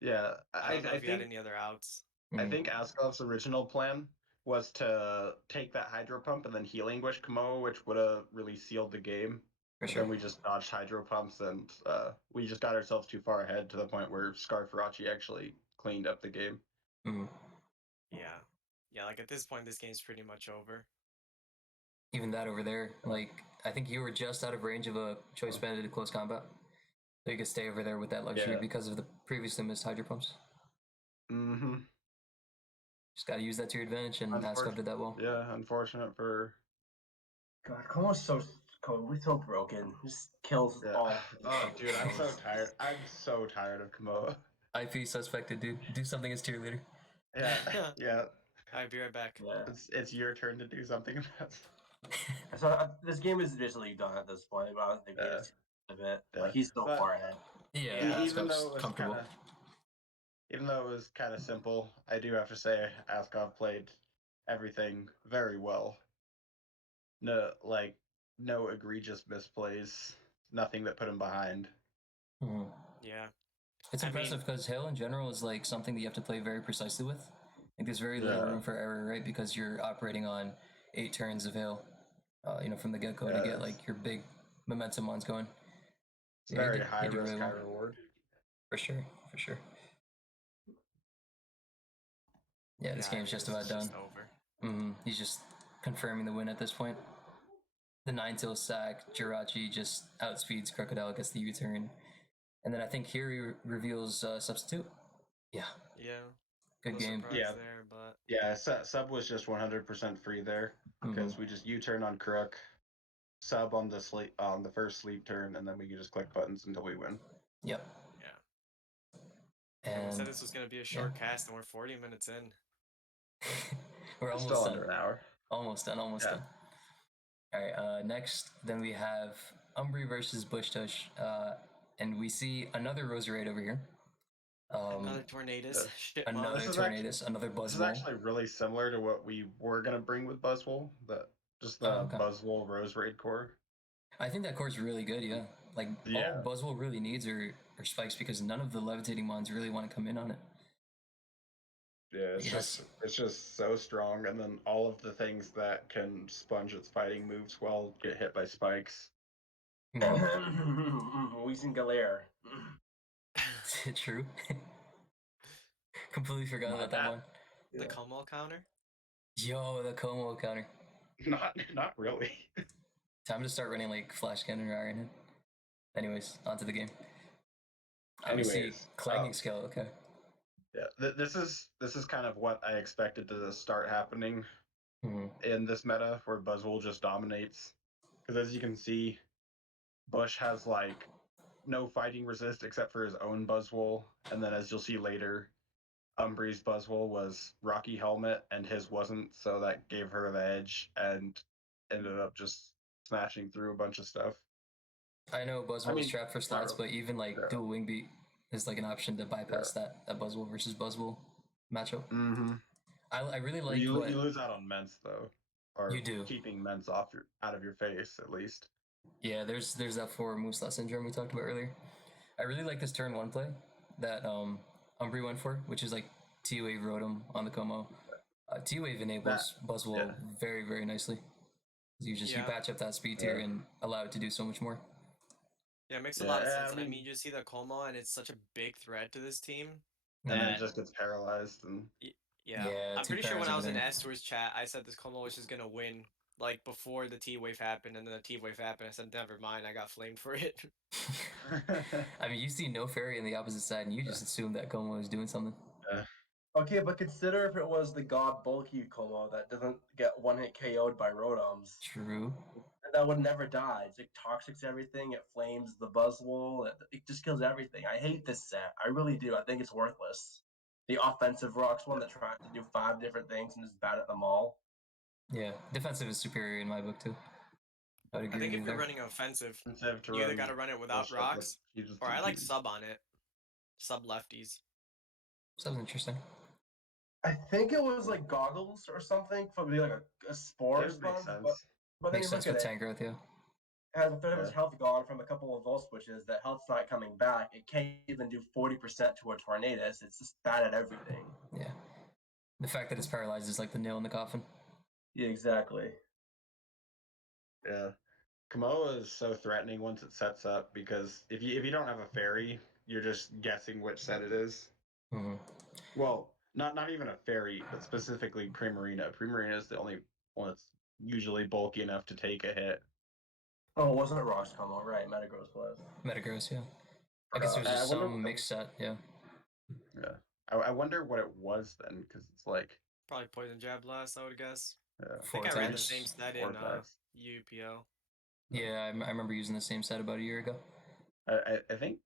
Yeah, I don't know if he had think any other outs. I think Askov's original plan was to take that Hydro Pump and then Healing Wish Kamo, which would have really sealed the game. For But sure. then we just dodged Hydro Pumps and we just got ourselves too far ahead to the point where Scarfarachi actually cleaned up the game. Mhm. Yeah. Like at this point, this game's pretty much over. Even that over there, like I think you were just out of range of a choice banded close combat. So you could stay over there with that luxury Yeah. because of the previously missed Hydro Pumps. Mm-hmm. Just got to use that to your advantage, and Askov did that well. Yeah, unfortunate for. God, Como's so We're so broken. Just kills Yeah. all. Oh, dude, I'm so kills. tired. I'm so tired of Komoa. IP suspected, dude. Do something as cheerleader. Yeah, yeah. I'll be right back. Yeah. It's your turn to do something about it. So this game is basically done at this point, but I don't think we Yeah. just a bit. Yeah. Like he's so But- far ahead. Yeah, Even Askov's though it was comfortable. kind of simple, I do have to say Askov played everything very well. No egregious misplays, nothing that put him behind. Mhm. Yeah. It's I mean- impressive because hail in general is like something that you have to play very precisely with. Like there's very little Yeah. room for error, right? Because you're operating on 8 turns of hail, from the get go to Yeah, get it's- like your big momentum ones going. It's Yeah, he very did- high he did risk, really high well. reward. For sure, for sure. Yeah, this Yeah, I game's mean, just this about is done. just over. He's just confirming the win at this point. The 9-tail sack, Jirachi just outspeeds Crocodile, gets the U-turn. And then I think here he reveals substitute. Yeah, Yeah. good No game. surprise Yeah. there, but Yeah, sub was just 100% free there because we just U-turn on Crook, sub on the first sleep turn, and then we can just click buttons until we win. Yep. yeah. And we said this was gonna be a short cast, and we're 40 minutes in. we're almost Still done. under an hour. Almost done. Almost Yeah. done. All right. Next, then we have Umbry versus Bushtush, and we see another Roserade over here. Another Tornadoes. yeah. Shit, Another This is Tornadoes, another This is Buzzwole. actually really similar to what we were gonna bring with Buzzwole, the okay. Buzzwole Rose Raid core. I think that core's really good. Yeah. Like Yeah. all Buzzwole really needs are spikes because none of the levitating mons really want to come in on it. Yeah, Yes. it's just so strong, and then all of the things that can sponge its fighting moves well get hit by spikes. Weezing Galere. True. Completely forgot My about that bad. one. The Como counter. Yo, the Como counter. Not really. Time to start running like Flash Cannon or Iron Head. Anyways, onto the game. Obviously, Anyways, clanging scale. Okay. Yeah, this is kind of what I expected to start happening Mhm. in this meta, where Buzzwole just dominates. Because as you can see, Bush has like no fighting resist except for his own Buzzwole, and then as you'll see later, Umbry's Buzzwole was Rocky Helmet and his wasn't, so that gave her the edge and ended up just smashing through a bunch of stuff. I know Buzzwole is trapped for slots, but even like yeah. dual wing beat is like an option to bypass that Buzzwole versus Buzzwole matchup. Mm-hmm. I really like You what lose out on Ments though, or you do. keeping Ments out of your face at least. Yeah, there's that for Moose syndrome we talked about earlier. I really like this turn 1 play that Umbry went for, which is like T-Wave Rotom on the Como. T-Wave enables Buzzwole very, very nicely. You patch up that speed tier and allow it to do so much more. Yeah, it makes a lot of sense. I mean, you see the Como, and it's such a big threat to this team. and then that- it just gets paralyzed and Yeah, Yeah, I'm two pretty sure when pairs I was over in there. Astor's chat, I said this Como was just gonna win, like before the T wave happened, and then the T wave happened. I said, never mind, I got flamed for it. I mean, you see no fairy on the opposite side, and you just assume that Como is doing something. Okay, but consider if it was the god bulky Como that doesn't get one hit KO'd by Rotoms. True. That would never die. It's like toxics everything. It flames the Buzzwole. It just kills everything. I hate this set. I really do. I think it's worthless. The offensive rocks one that tries to do 5 different things and is bad at them all. Yeah, defensive is superior in my book too. I would agree I think with if you you're there. running offensive, instead to you either run got to run it without bullshit, rocks, you just or I like keep- sub on it. Sub lefties. Sounds interesting. I think it was like goggles or something for like a spore It would make sponge. sense. But then Makes you sense look with at it. tank growth, yeah. It has a third of its Yeah. health gone from a couple of volt switches. That health's not coming back. It can't even do 40% to a Tornadus. It's just bad at everything. Yeah. The fact that it's paralyzed is like the nail in the coffin. Yeah, exactly. Yeah. Komoa is so threatening once it sets up because if you don't have a fairy, you're just guessing which set it is. Mm-hmm. Well, not even a fairy, but specifically Primarina. Primarina is the only one that's usually bulky enough to take a hit. Oh, it wasn't Rocks Como, right? Metagross was. Metagross, yeah. I guess there's I just wonder some what- mixed set, yeah. Yeah. I wonder what it was then, because it's like Probably Poison Jab Blast, I would guess. yeah. I think I ran the Vortex. same set in Vortex. UPO. Yeah, I remember using the same set about a year ago. I think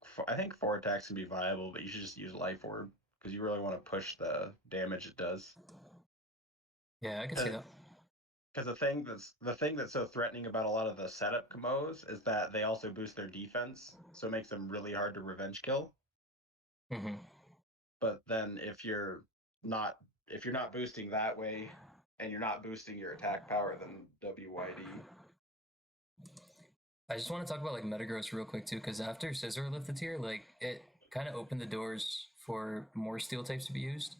4 attacks can be viable, but you should just use Life Orb because you really want to push the damage it does. Yeah, I can see that. Because the thing that's so threatening about a lot of the setup combos is that they also boost their defense, so it makes them really hard to revenge kill. Mm-hmm. But then if you're not boosting that way, and you're not boosting your attack power, then WYD. I just want to talk about like Metagross real quick too, because after Scizor lifted tier, like it kind of opened the doors for more steel types to be used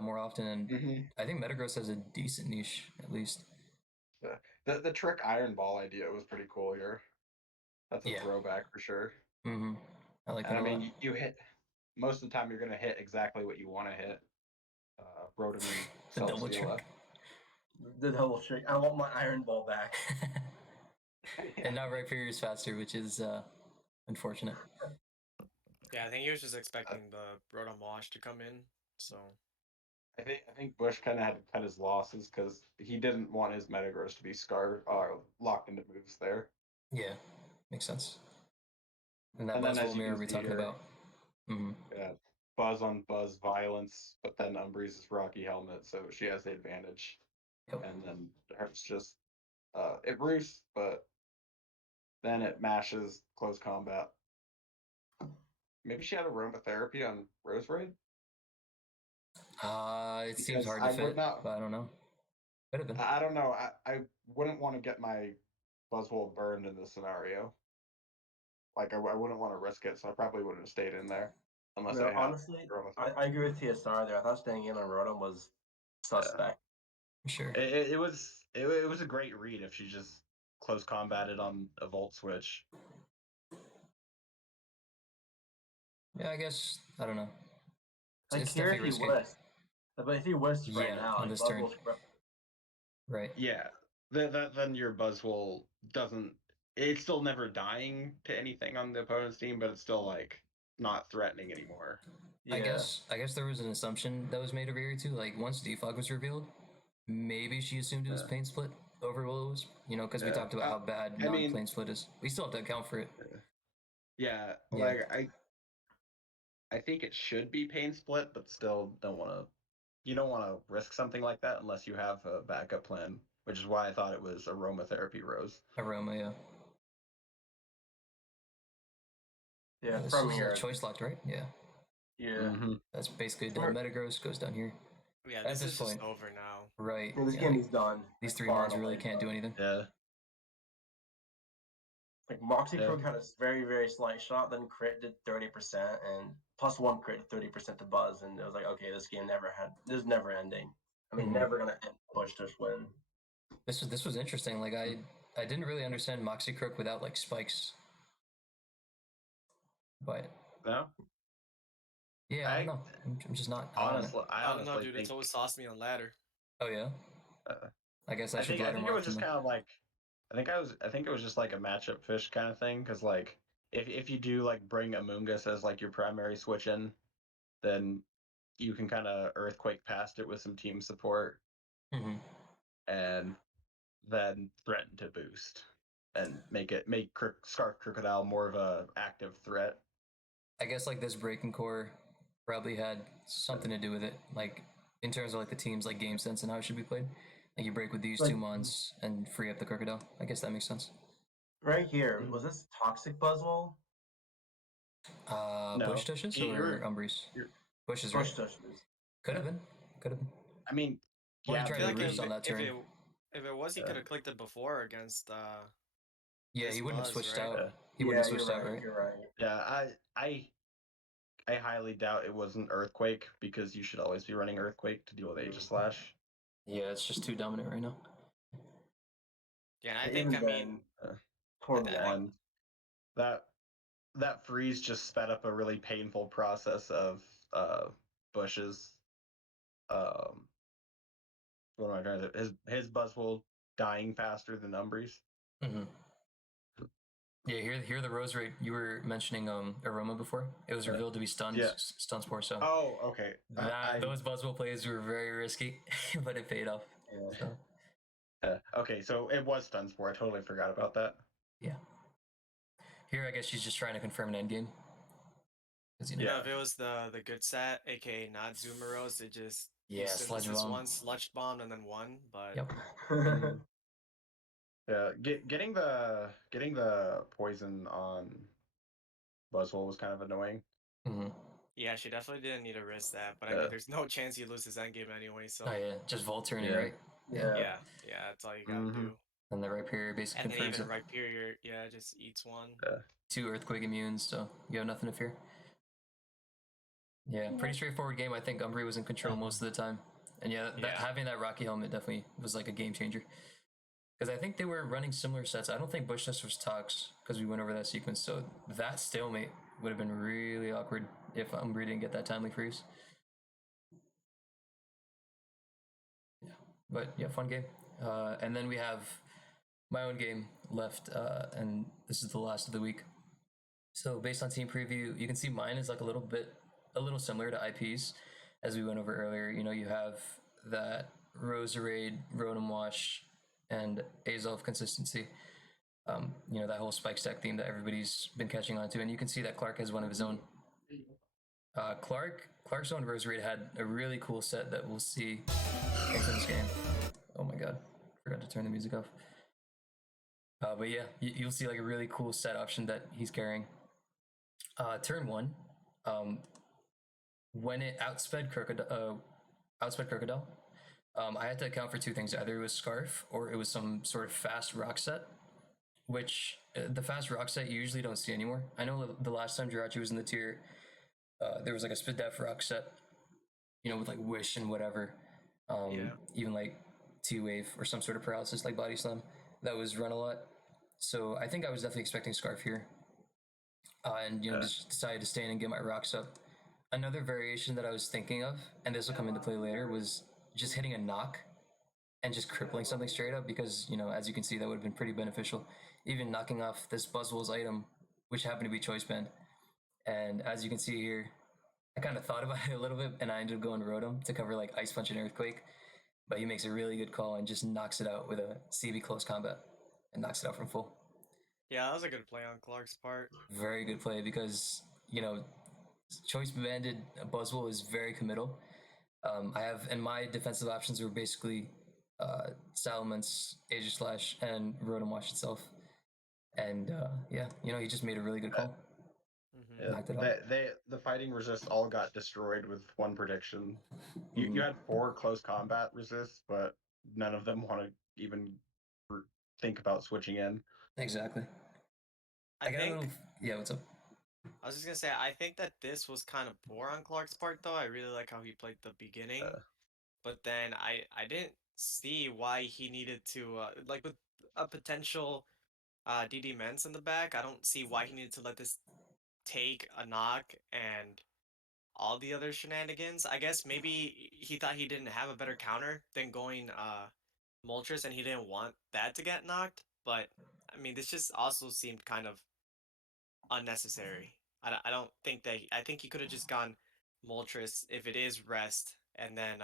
more often, and I think Metagross has a decent niche at least. The trick Iron Ball idea was pretty cool here. That's a Yeah. throwback for sure. Mm-hmm. I like And that I a lot. mean, you hit most of the time. You're gonna hit exactly what you want to hit. Rotom The and double Celesteela. trick. The double trick. I want my Iron Ball back. And not right furious faster, which is unfortunate. Yeah, I think he was just expecting the Rotom Wash to come in. So I think Bush kind of had to cut his losses because he didn't want his Metagross to be scarred or locked into moves there. Yeah, makes sense. And that And then Buzzwole as you mirror can we see talking here, about. Mm-hmm. yeah, Buzz on Buzz violence, but then Umbree's is Rocky Helmet, so she has the advantage. Yep. And then hers just it roosts, but then it mashes close combat. Maybe she had aromatherapy on Roserade? It seems Because hard to I would fit, not. but I don't know. Could have been. I don't know. I wouldn't want to get my Buzzwole burned in this scenario. Like I wouldn't want to risk it, so I probably wouldn't have stayed in there unless I had. Honestly, I agree with TSR there. I thought staying in on Rotom was suspect. Sure. It was a great read if she just close combated on a Volt Switch. Yeah, I guess I don't know. Like It's here, definitely if he risky. wisps, but if he wisps right Yeah, now, on like this turn. Buzzwole's Right. Yeah, then your Buzzwole doesn't. It's still never dying to anything on the opponent's team, but it's still like not threatening anymore. I yeah. guess there was an assumption that was made of Eri too. Like once Defog was revealed, maybe she assumed it was Plane Split over Will-O-Wisp. You know, because we talked about how bad I mean- non-Plane Split is. We still have to account for it. Yeah, Yeah. like I think it should be Pain Split, but still you don't want to risk something like that unless you have a backup plan, which is why I thought it was aromatherapy Rose. Aroma, yeah. Yeah, This from is here. choice locked, right? Yeah. Yeah. That's basically dead. Metagross goes down here. yeah, At this this is point. just over now. Right. This yeah, game like, is done. these Like, three far mons and really away can't do done. anything. Yeah. Like Moxie Yeah. Croak had a very, very slight shot, then crit did 30%, and +1 crit 30% to Buzz, and it was like, okay, this is never ending. I mean, never gonna end Bushtush win. This was interesting. Like I didn't really understand Moxie Croak without like spikes. But No. yeah, I don't know. I'm just not. Honestly, I don't know, dude. think. It's always sauced me on ladder. Oh yeah. I guess I should I ladder think more it was often just then. kind of like. I think it was just like a matchup fish kind of thing, because like if you do like bring Amoonguss as like your primary switch in, then you can kind of earthquake past it with some team support, and then threaten to boost and make Scarf Crocodile more of a active threat. I guess like this breaking core probably had something to do with it. Like in terms of like the team's like game sense and how it should be played. Like you break with these Like- two mons and free up the crocodile. I guess that makes sense. Right here, was this Toxic Buzzwole? No. Bushtushes or Umbreys? Bushes, right? Bushtushes. Could have been. Could have been. I mean, Or yeah, he tried I feel to like roost on that turn. if it was, he could have clicked it before against. Yeah, he wouldn't have Buzz, switched right? out. Yeah. He wouldn't have switched out, right? You're right. Yeah, I highly doubt it wasn't Earthquake, because you should always be running Earthquake to deal with Aegis Slash. Yeah, it's just too dominant right now. Yeah, and I think Turn I one. That freeze just sped up a really painful process of Bush's what am I trying to say? His Buzzwole dying faster than Umbree's. Yeah, here the rose rate. You were mentioning Aroma before. It was revealed to be stun spore. So okay. those Buzzwole plays were very risky, but it paid off. Yeah. Okay, so it was stun spore. I totally forgot about that. Yeah. Here, I guess she's just trying to confirm an endgame. 'Cause, You know, if it was the good set, aka not Zumaros, it just Yeah, sludge bomb. one sludge bomb and then one. But Yep. Yeah, getting the poison on Buzzwole was kind of annoying. Mm-hmm. yeah, she definitely didn't need to risk that. But I mean, there's no chance you lose his endgame anyway. So Oh yeah, just Volt turning, Yeah. right? yeah, that's all you gotta do. And the Rhyperior basically And then confirms even it. Rhyperior, yeah, just eats one. 2 Earthquake immunes, so you have nothing to fear. Yeah, pretty straightforward game. I think Umbry was in control most of the time. And having that Rocky helmet definitely was like a game changer. Because I think they were running similar sets. I don't think Bushtush was Tox because we went over that sequence. So that stalemate would have been really awkward if Umbry didn't get that timely freeze. Yeah, but yeah, fun game. And then we have my own game left, and this is the last of the week. So based on team preview, you can see mine is like a little similar to IP's, as we went over earlier. You know, you have that Roserade, Rotom Wash, and Azov consistency. You know, that whole spike stack theme that everybody's been catching on to, and you can see that Clark has one of his own. Clark's own Roserade had a really cool set that we'll see into this game. Oh my god, forgot to turn the music off. But yeah, you'll see like a really cool set option that he's carrying. Turn 1, when it outsped Crocodile, I had to account for 2 things. Either it was Scarf or it was some sort of fast rock set, which the fast rock set you usually don't see anymore. I know the last time Jirachi was in the tier, there was like a spit def rock set, you know, with like Wish and whatever. Even like T-Wave or some sort of paralysis like Body Slam that was run a lot. So I think I was definitely expecting Scarf here. And you know, just decided to stay in and get my rocks up. Another variation that I was thinking of, and this will come into play later, was just hitting a knock and just crippling something straight up, because you know, as you can see, that would have been pretty beneficial. Even knocking off this Buzzwole's item, which happened to be Choice Band. And as you can see here, I kind of thought about it a little bit, and I ended up going Rotom to cover like Ice Punch and Earthquake. But he makes a really good call and just knocks it out with a CB close combat and knocks it out from full. Yeah, that was a good play on Clark's part. Very good play, because you know, Choice Banded Buzzwole is very committal. I have, and my defensive options were basically Salamence, Aegislash, and Rotom Wash itself. And yeah, you know, he just made a really good call. Knocked it off. The fighting resist all got destroyed with one prediction. You had 4 close combat resists, but none of them want to even think about switching in. Exactly. I think. Yeah, what's up? I was just gonna say, I think that this was kind of poor on Clark's part, though. I really like how he played the beginning, but then I didn't see why he needed to like with a potential DD Mens in the back. I don't see why he needed to let this take a knock and all the other shenanigans. I guess maybe he thought he didn't have a better counter than going Moltres, and he didn't want that to get knocked. But I mean, this just also seemed kind of unnecessary. I don't think that I think he could have just gone Moltres if it is rest, and then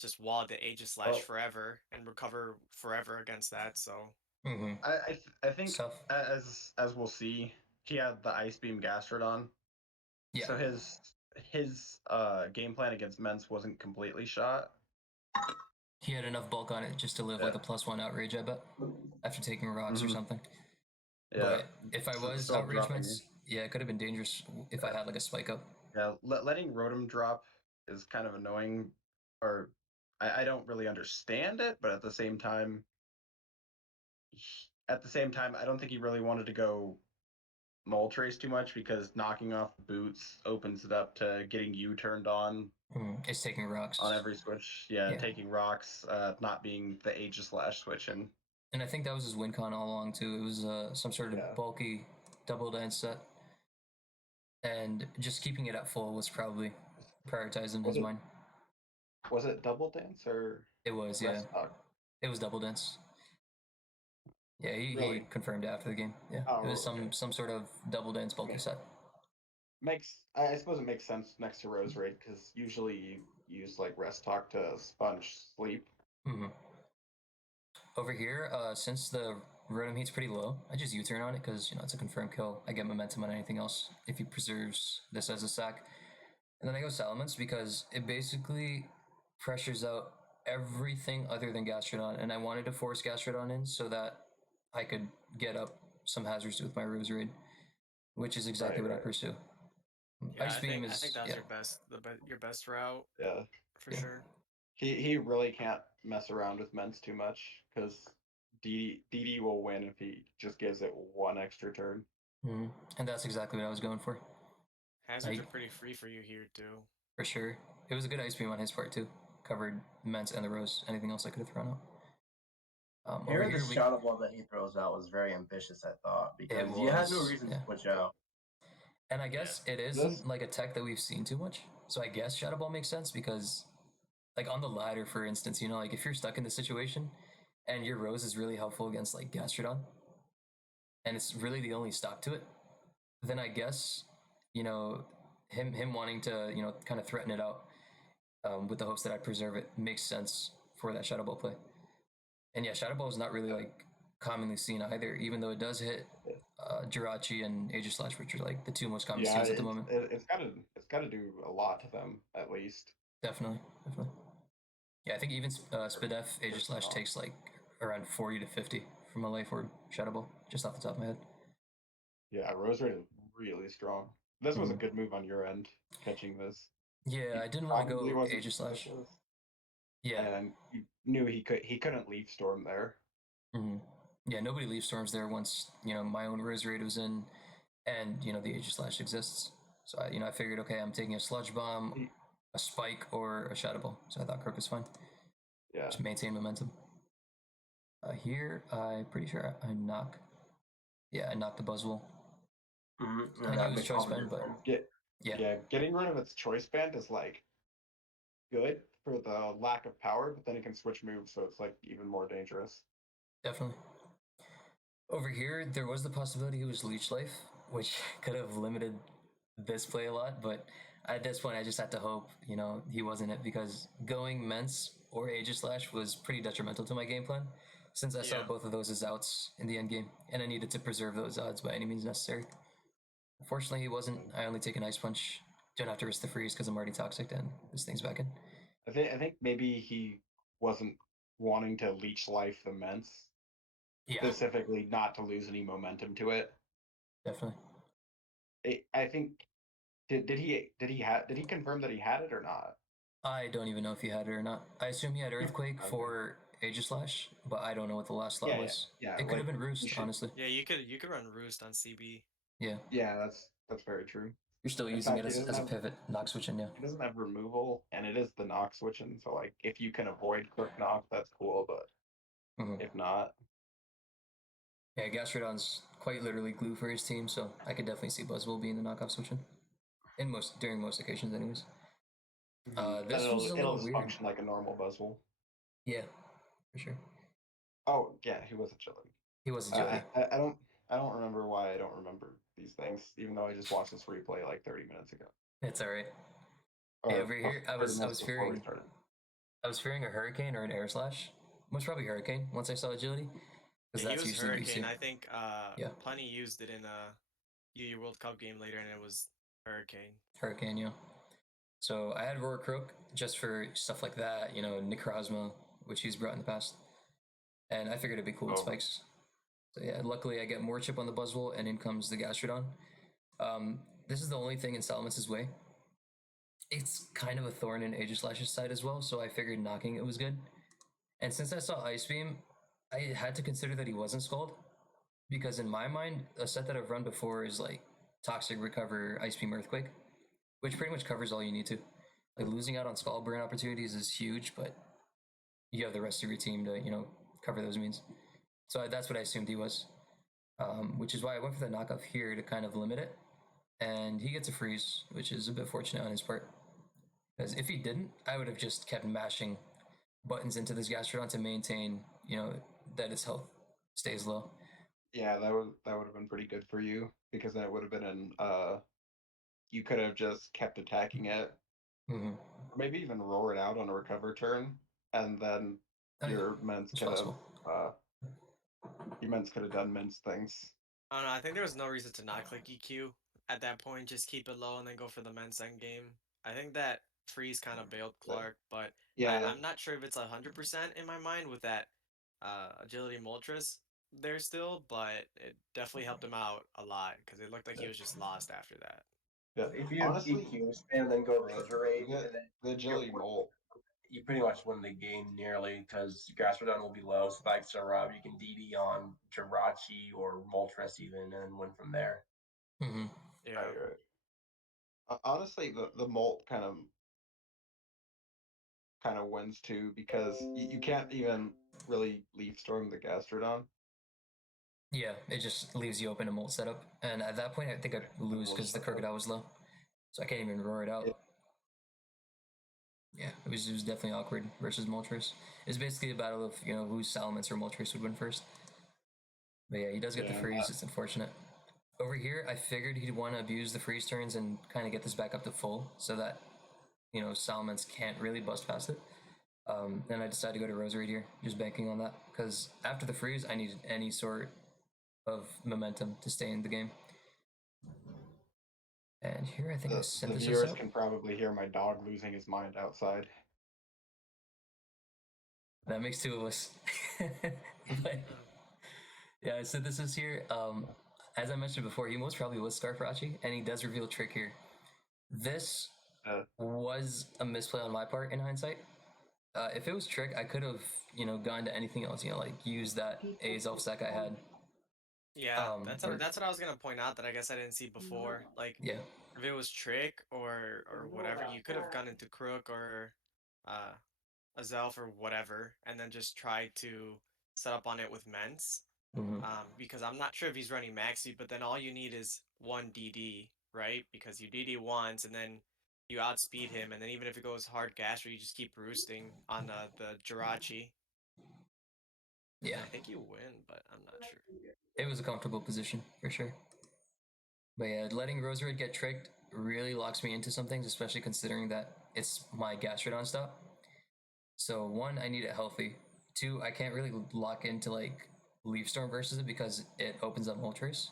just walled the Aegislash forever and recover forever against that. So I think as we'll see, he had the Ice Beam Gastrodon. Yeah. So his game plan against Mence wasn't completely shot. He had enough bulk on it just to live like a +1 outrage, I bet, after taking rocks or something. Yeah. But if I was Still outrage dropping. Mence, yeah, it could have been dangerous if I had like a spike up. Yeah, letting Rotom drop is kind of annoying, or I don't really understand it, but at the same time, I don't think he really wanted to go Moltres too much, because knocking off boots opens it up to getting you turned on. It's taking rocks on every switch. Yeah, taking rocks, not being the Aegislash switching. And I think that was his win con all along too. It was some sort of bulky double dance set, and just keeping it at full was probably prioritized in his mind. Was it double dance or? It was, yeah. It was double dance. Yeah, he confirmed it after the game. Yeah, it was some sort of double dance bulky set. I suppose it makes sense next to Roserade, because usually you use like rest talk to sponge sleep. Over here, since the Rotom heat's pretty low. I just U-turn on it because, it's a confirmed kill. I get momentum on anything else if he preserves this as a sack. And then I go Salamence because it basically pressures out everything other than Gastrodon. And I wanted to force Gastrodon in so that I could get up some hazards with my Rose Raid, which is exactly what I pursue. Yeah, Ice Beam I is think that's your best route Yeah. for sure. He really can't mess around with Ments too much because DD will win if he just gives it one extra turn. Mm-hmm. And that's exactly what I was going for. Hazards are pretty free for you here too. For sure. It was a good Ice Beam on his part too. Covered Ments and the Rose. Anything else I could have thrown out. Here, the Shadow Ball that he throws out was very ambitious, I thought, because you had no reason to switch out. And I guess it isn't like a tech that we've seen too much. So I guess Shadow Ball makes sense because, like on the ladder, for instance, like if you're stuck in this situation and your Rose is really helpful against like Gastrodon, and it's really the only stop to it, then I guess, him wanting to, kind of threaten it out with the hopes that I preserve it makes sense for that Shadow Ball play. And yeah, Shadow Ball is not really like commonly seen either, even though it does hit Jirachi and Aegislash, which are like the two most common steals at the moment. It's gotta do a lot to them at least. Definitely. Yeah, I think even Spidef Aegislash takes like around 40 to 50 from a life orb Shadow Ball, just off the top of my head. Yeah, Rose Raid is really strong. This was a good move on your end, catching this. Yeah, I didn't want to go Aegislash. Yeah, and you knew he couldn't leave Storm there. Mm-hmm. Yeah, nobody leaves Storms there once my own Rose Raid was in, and the Aegislash exists. So I figured, okay, I'm taking a Sludge Bomb, a Spike, or a Shadow Ball. So I thought Croak was fine. Yeah. Just maintain momentum. Here, I'm pretty sure I knock. Yeah, I knocked the Buzzwole. Mm-hmm. I know it was Choice Band, but getting rid of its Choice Band is like good for the lack of power, but then it can switch moves, so it's like even more dangerous. Definitely. Over here, there was the possibility he was Leech Life, which could have limited this play a lot, but at this point, I just had to hope, he wasn't it, because going Ments or Aegislash was pretty detrimental to my game plan, since I saw both of those as outs in the end game, and I needed to preserve those odds by any means necessary. Unfortunately, he wasn't. I only take an Ice Punch. Don't have to risk the freeze because I'm already toxic, and this thing's back in. I think maybe he wasn't wanting to Leech Life the Ments. Yeah. Specifically not to lose any momentum to it. Definitely. I think did he confirm that he had it or not? I don't even know if he had it or not. I assume he had Earthquake for Aegislash, but I don't know what the last slot was. Yeah, it could have been Roost, honestly. Yeah, you could run Roost on CB. Yeah. Yeah, that's very true. You're still using it as a pivot, knock switching, yeah. It doesn't have removal, and it is the knock switching, so like if you can avoid quick knock, that's cool, but if not. Yeah, Gastrodon's quite literally glue for his team, so I could definitely see Buzzwole being the knockoff switching. During most occasions, anyways. This was a little weird. Function like a normal Buzzwole. Yeah, for sure. Oh yeah, he was agility. He was agility. I don't remember why I don't remember these things, even though I just watched this replay like 30 minutes ago. It's all right. Yeah, over here, I was fearing a Hurricane or an Air Slash. Most probably Hurricane once I saw agility. Yeah, he was Hurricane. I think Punny used it in a UU World Cup game later, and it was Hurricane. Hurricane, yeah. So I had Roar Croak just for stuff like that, Necrozma, which he's brought in the past. And I figured it'd be cool with spikes. So yeah, luckily I get more chip on the Buzzwole, and in comes the Gastrodon. This is the only thing in Salamence's way. It's kind of a thorn in Aegislash's side as well, so I figured knocking it was good. And since I saw Ice Beam, I had to consider that he wasn't Scald, because in my mind, a set that I've run before is like Toxic, Recover, Ice Beam, Earthquake, which pretty much covers all you need to. Like losing out on Scald burn opportunities is huge, but you have the rest of your team to, cover those means. So that's what I assumed he was, which is why I went for the knockoff here to kind of limit it. And he gets a freeze, which is a bit fortunate on his part. Because if he didn't, I would have just kept mashing buttons into this Gastrodon to maintain, that its health stays low. Yeah, that would have been pretty good for you, because then it would have been you could have just kept attacking it, or maybe even roar it out on a recover turn, and then your Ments could have Humans could have done mince things. I don't know. I think there was no reason to not click EQ at that point. Just keep it low and then go for the men's end game. I think that freeze kind of bailed Clark, but Yeah, I'm not sure if it's 100% in my mind with that agility Moltres there still, but it definitely helped him out a lot because it looked like he was just lost after that. yeah. If you Honestly, EQ spam and then go Roserade, the, and then the agility molt. you pretty much win the game nearly because Gastrodon will be low, spikes are up. You can DD on Jirachi or Moltres even, and then win from there. Mm-hmm. Yeah. Right. Honestly, the molt kind of wins too because you can't even really leaf storm the Gastrodon. Yeah, it just leaves you open to molt setup, and at that point, I think I'd lose because the crocodile was low, so I can't even roar it out. Yeah, it was definitely awkward versus Moltres. It's basically a battle of whose Salamence or Moltres would win first. But yeah, he does get the freeze. It's unfortunate. Over here, I figured he'd want to abuse the freeze turns and kind of get this back up to full so that Salamence can't really bust past it. Then I decided to go to Rosary here, just banking on that because after the freeze, I needed any sort of momentum to stay in the game. And here, I think I sent the this viewers up. can probably hear my dog losing his mind outside. That makes two of us. But, yeah, so this is here. As I mentioned before, he most probably was Scarfrachi, and he does reveal Trick here. This was a misplay on my part in hindsight. If it was Trick, I could have, gone to anything else, like use that Azelf stack I had. Yeah, that's what I was gonna point out that I guess I didn't see before. Like, yeah, if it was Trick or whatever, you could have gone into Crook or a Zelf or whatever, and then just tried to set up on it with Mence. mm-hmm. Because I'm not sure if he's running Maxi, but then all you need is one DD, right? Because you DD once, and then you outspeed him, and then even if it goes hard Gastro, you just keep roosting on the Jirachi. Yeah, I think you win, but I'm not sure. it was a comfortable position for sure. But yeah, letting Roserade get tricked really locks me into some things, especially considering that it's my Gastrodon stop. So one, I need it healthy. Two, I can't really lock into like Leaf Storm versus it because it opens up Moltres.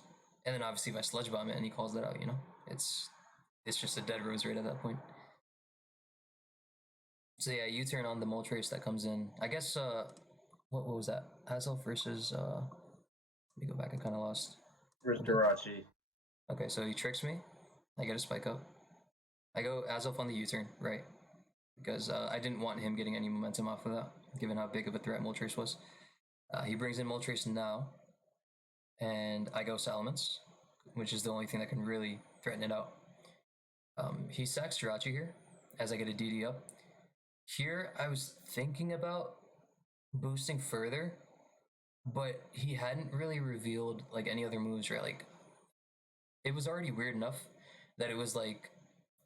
And then obviously if I Sludge Bomb it and he calls that out, it's just a dead Roserade at that point. So yeah, U-turn on the Moltres that comes in. I guess what was that? Accel versus let me go back, I kinda lost. Versus Jirachi. Okay, so he tricks me. I get a spike up. I go Azelf on the U-turn, right? Because I didn't want him getting any momentum off of that, given how big of a threat Moltres was. He brings in Moltres now, and I go Salamence, which is the only thing that can really threaten it out. He sacks Jirachi here, as I get a DD up. Here, I was thinking about boosting further, but he hadn't really revealed like any other moves, right? Like, it was already weird enough that it was like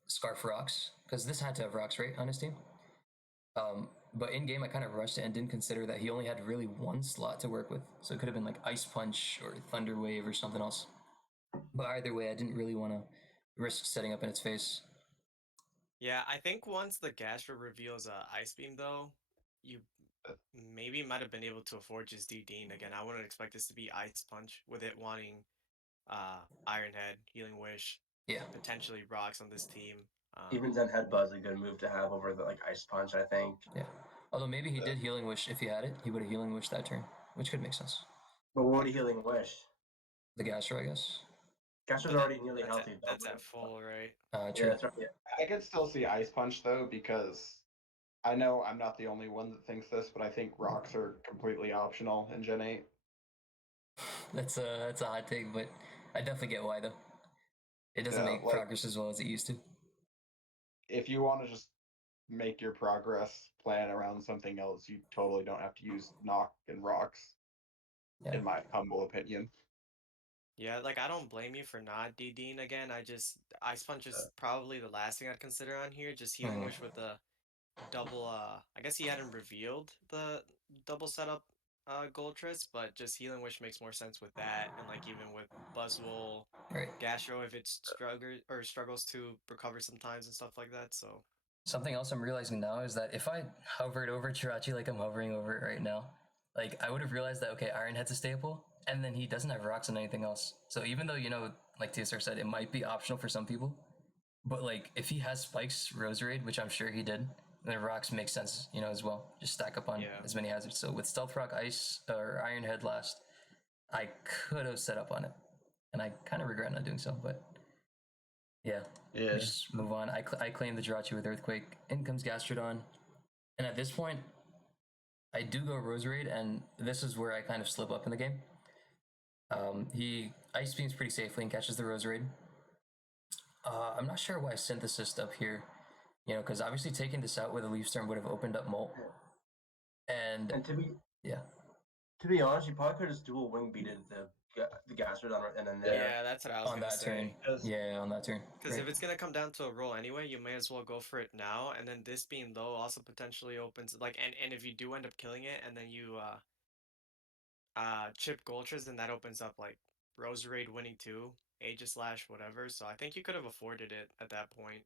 Scarf Rocks, because this had to have Rocks, right, on his team. But in game, I kind of rushed it and didn't consider that he only had really one slot to work with, so it could have been like Ice Punch or Thunder Wave or something else. But either way, I didn't really want to risk setting up in its face. Yeah, I think once the Gastro reveals Ice Beam, though, you maybe might have been able to afford just DDing again. I wouldn't expect this to be Ice Punch with it wanting Iron Head, Healing Wish, Yeah, potentially Rocks on this team. Even Zen Headbutt is a good move to have over the like Ice Punch, I think. yeah. Although maybe he did Healing Wish if he had it. He would have Healing Wish that turn, which could make sense. But what would he Healing Wish? The Gastro, I guess. Gastro's already nearly that's healthy. That's at full, right? True. Yeah, that's right. Yeah. I could still see Ice Punch though, because I know I'm not the only one that thinks this, but I think rocks are completely optional in Gen 8. That's a hot take, but I definitely get why though. It doesn't make progress as well as it used to. If you want to just make your progress plan around something else, you totally don't have to use knock and rocks, in my humble opinion. Yeah, like I don't blame you for not DDing again. Ice Punch is probably the last thing I'd consider on here. Just Healing Wish with the double I guess he hadn't revealed the double setup Goldtress, but just Healing Wish makes more sense with that, and like even with Buzzwole, Right. Gastro if it struggles to recover sometimes and stuff like that. So something else I'm realizing now is that if I hovered over Jirachi like I'm hovering over it right now, like I would have realized that okay, Iron Head's a staple, and then he doesn't have rocks on anything else. So even though like TSR said, it might be optional for some people, but like if he has spikes, Roserade, which I'm sure he did, then rocks make sense, as well. Just stack up on as many hazards. So with Stealth Rock, Ice, or Iron Head last, I could have set up on it, and I kind of regret not doing so. But yeah, Yeah. we just move on. I claim the Jirachi with Earthquake. In comes Gastrodon, and at this point, I do go Roserade, and this is where I kind of slip up in the game. He Ice Beams pretty safely and catches the Roserade. I'm not sure why I Synthesist up here, because obviously taking this out with a Leaf Storm would have opened up Molt. And And yeah, to be honest, you probably could just dual wing beated the Gastrodon and then there. Yeah, that's what I was on gonna that say. turn. Yeah, on that turn. Because Right. if it's gonna come down to a roll anyway, you may as well go for it now. And then this being low also potentially opens and if you do end up killing it, and then you chip Goltras, then that opens up like Roserade winning too, Aegislash, whatever. So I think you could have afforded it at that point.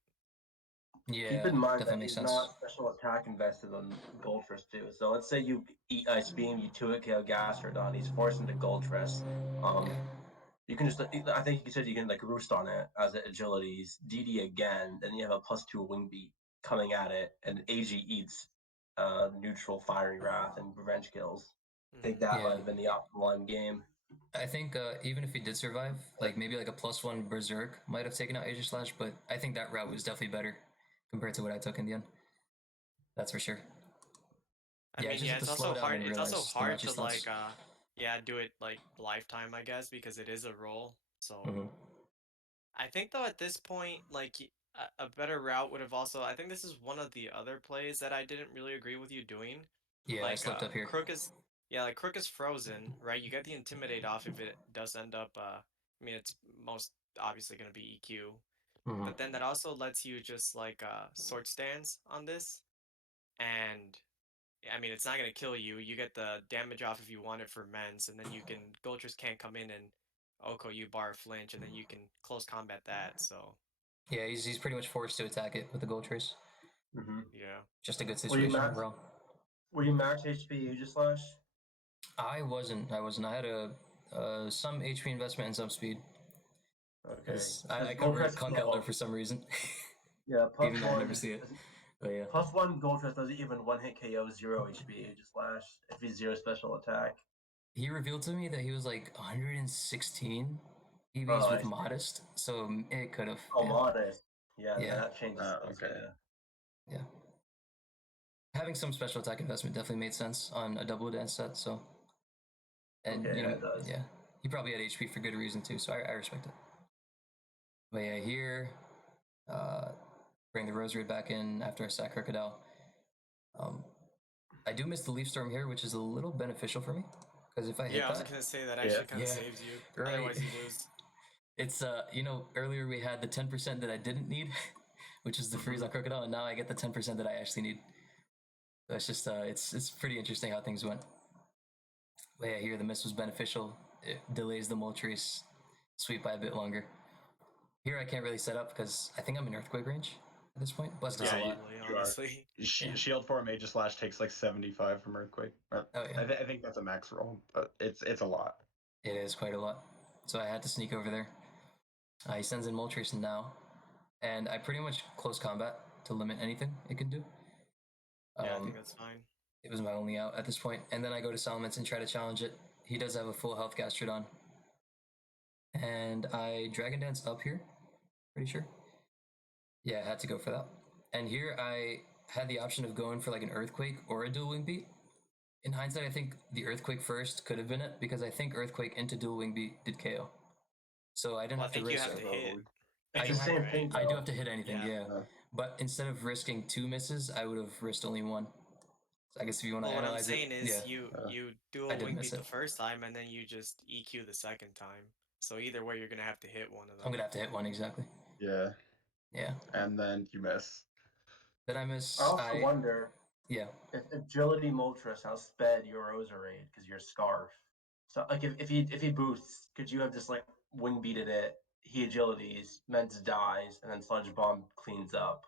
Yeah, Keep in mind definitely that makes he's sense. not special attack invested on Goldtress too. So let's say you eat Ice Beam, you 2-hit KO Gastrodon, he's forced into Goldtress. You can just, I think you said you can like roost on it as it agilities, DD again, then you have a +2 wing beat coming at it, and AG eats neutral Fiery Wrath and revenge kills. I think that might have been the optimal end game. I think even if he did survive, like maybe like a +1 Berserk might have taken out Aegislash, but I think that route was definitely better compared to what I took in the end. That's for sure. I mean, just it's also hard. It's also realize hard to Jirachi's like, do it like lifetime, I guess, because it is a roll. So Mhm. I think though at this point, like a better route would have also. I think this is one of the other plays that I didn't really agree with you doing. Yeah, I slipped up here. Crook is frozen, right? You get the intimidate off if it does end up. I mean, it's most obviously going to be EQ, Mhm. but then that also lets you just like sword stance on this, and I mean, it's not going to kill you. You get the damage off if you want it for men's, and then you can Goltras can't come in and Oko you bar flinch, and then you can close combat that. So Yeah, he's pretty much forced to attack it with the Gold Trace. yeah, Just a good situation overall. Were you max HP Aegislash? I wasn't. I had a some HP investment and some speed. Okay. I covered Conk Elder for some reason. Yeah, even though I never see it. But yeah. +1 Goldtress doesn't even one-hit KO 0 HP Aegislash if he's 0 special attack. He revealed to me that he was like 116 EVs with Modest, so it could have. Oh, Modest. Yeah, that changes things. Okay. Yeah. Having some special attack investment definitely made sense on a double dance set, so. And, it does. Yeah. He probably had HP for good reason too, so I respect it. But yeah, here, bring the Rosary back in after I sack Crocodile. I do miss the Leaf Storm here, which is a little beneficial for me. Because if I hit I was gonna say that actually kind of saves you. Right. Otherwise you lose. It's earlier we had the 10% that I didn't need, which is the freeze on Crocodile, and now I get the 10% that I actually need. So it's just it's pretty interesting how things went. But yeah, here the miss was beneficial. It delays the Moltres sweep by a bit longer. Here I can't really set up because I think I'm in Earthquake range at this point. Bless does a lot. Honestly. Shield form Aegislash takes like 75 from Earthquake. I think that's a max roll, but it's a lot. It is quite a lot. So I had to sneak over there. He sends in Moltres now, and I pretty much close combat to limit anything it can do. Yeah, I think that's fine. It was my only out at this point, and then I go to Salamence and try to challenge it. He does have a full health Gastrodon, and I Dragon Dance up here, pretty sure. Yeah, I had to go for that. And here I had the option of going for like an Earthquake or a Dual Wing Beat. In hindsight, I think the Earthquake first could have been it, because I think Earthquake into Dual Wing Beat did KO. So I didn't have to risk. You have to hit. I do have to hit anything, yeah. But instead of risking 2 misses, I would have risked only 1. So I guess if you want to analyze what I'm saying is you do a wing beat the first time, and then you just EQ the second time. So either way, you're gonna have to hit one of them. I'm gonna have to hit one, exactly. Yeah. Yeah. And then you miss. Then I miss. I also wonder. Yeah. If Agility Moltres has sped your Roserade because you're Scarf. So like if he boosts, could you have just like wing beated it? He agilities, Meds dies, and then Sludge Bomb cleans up.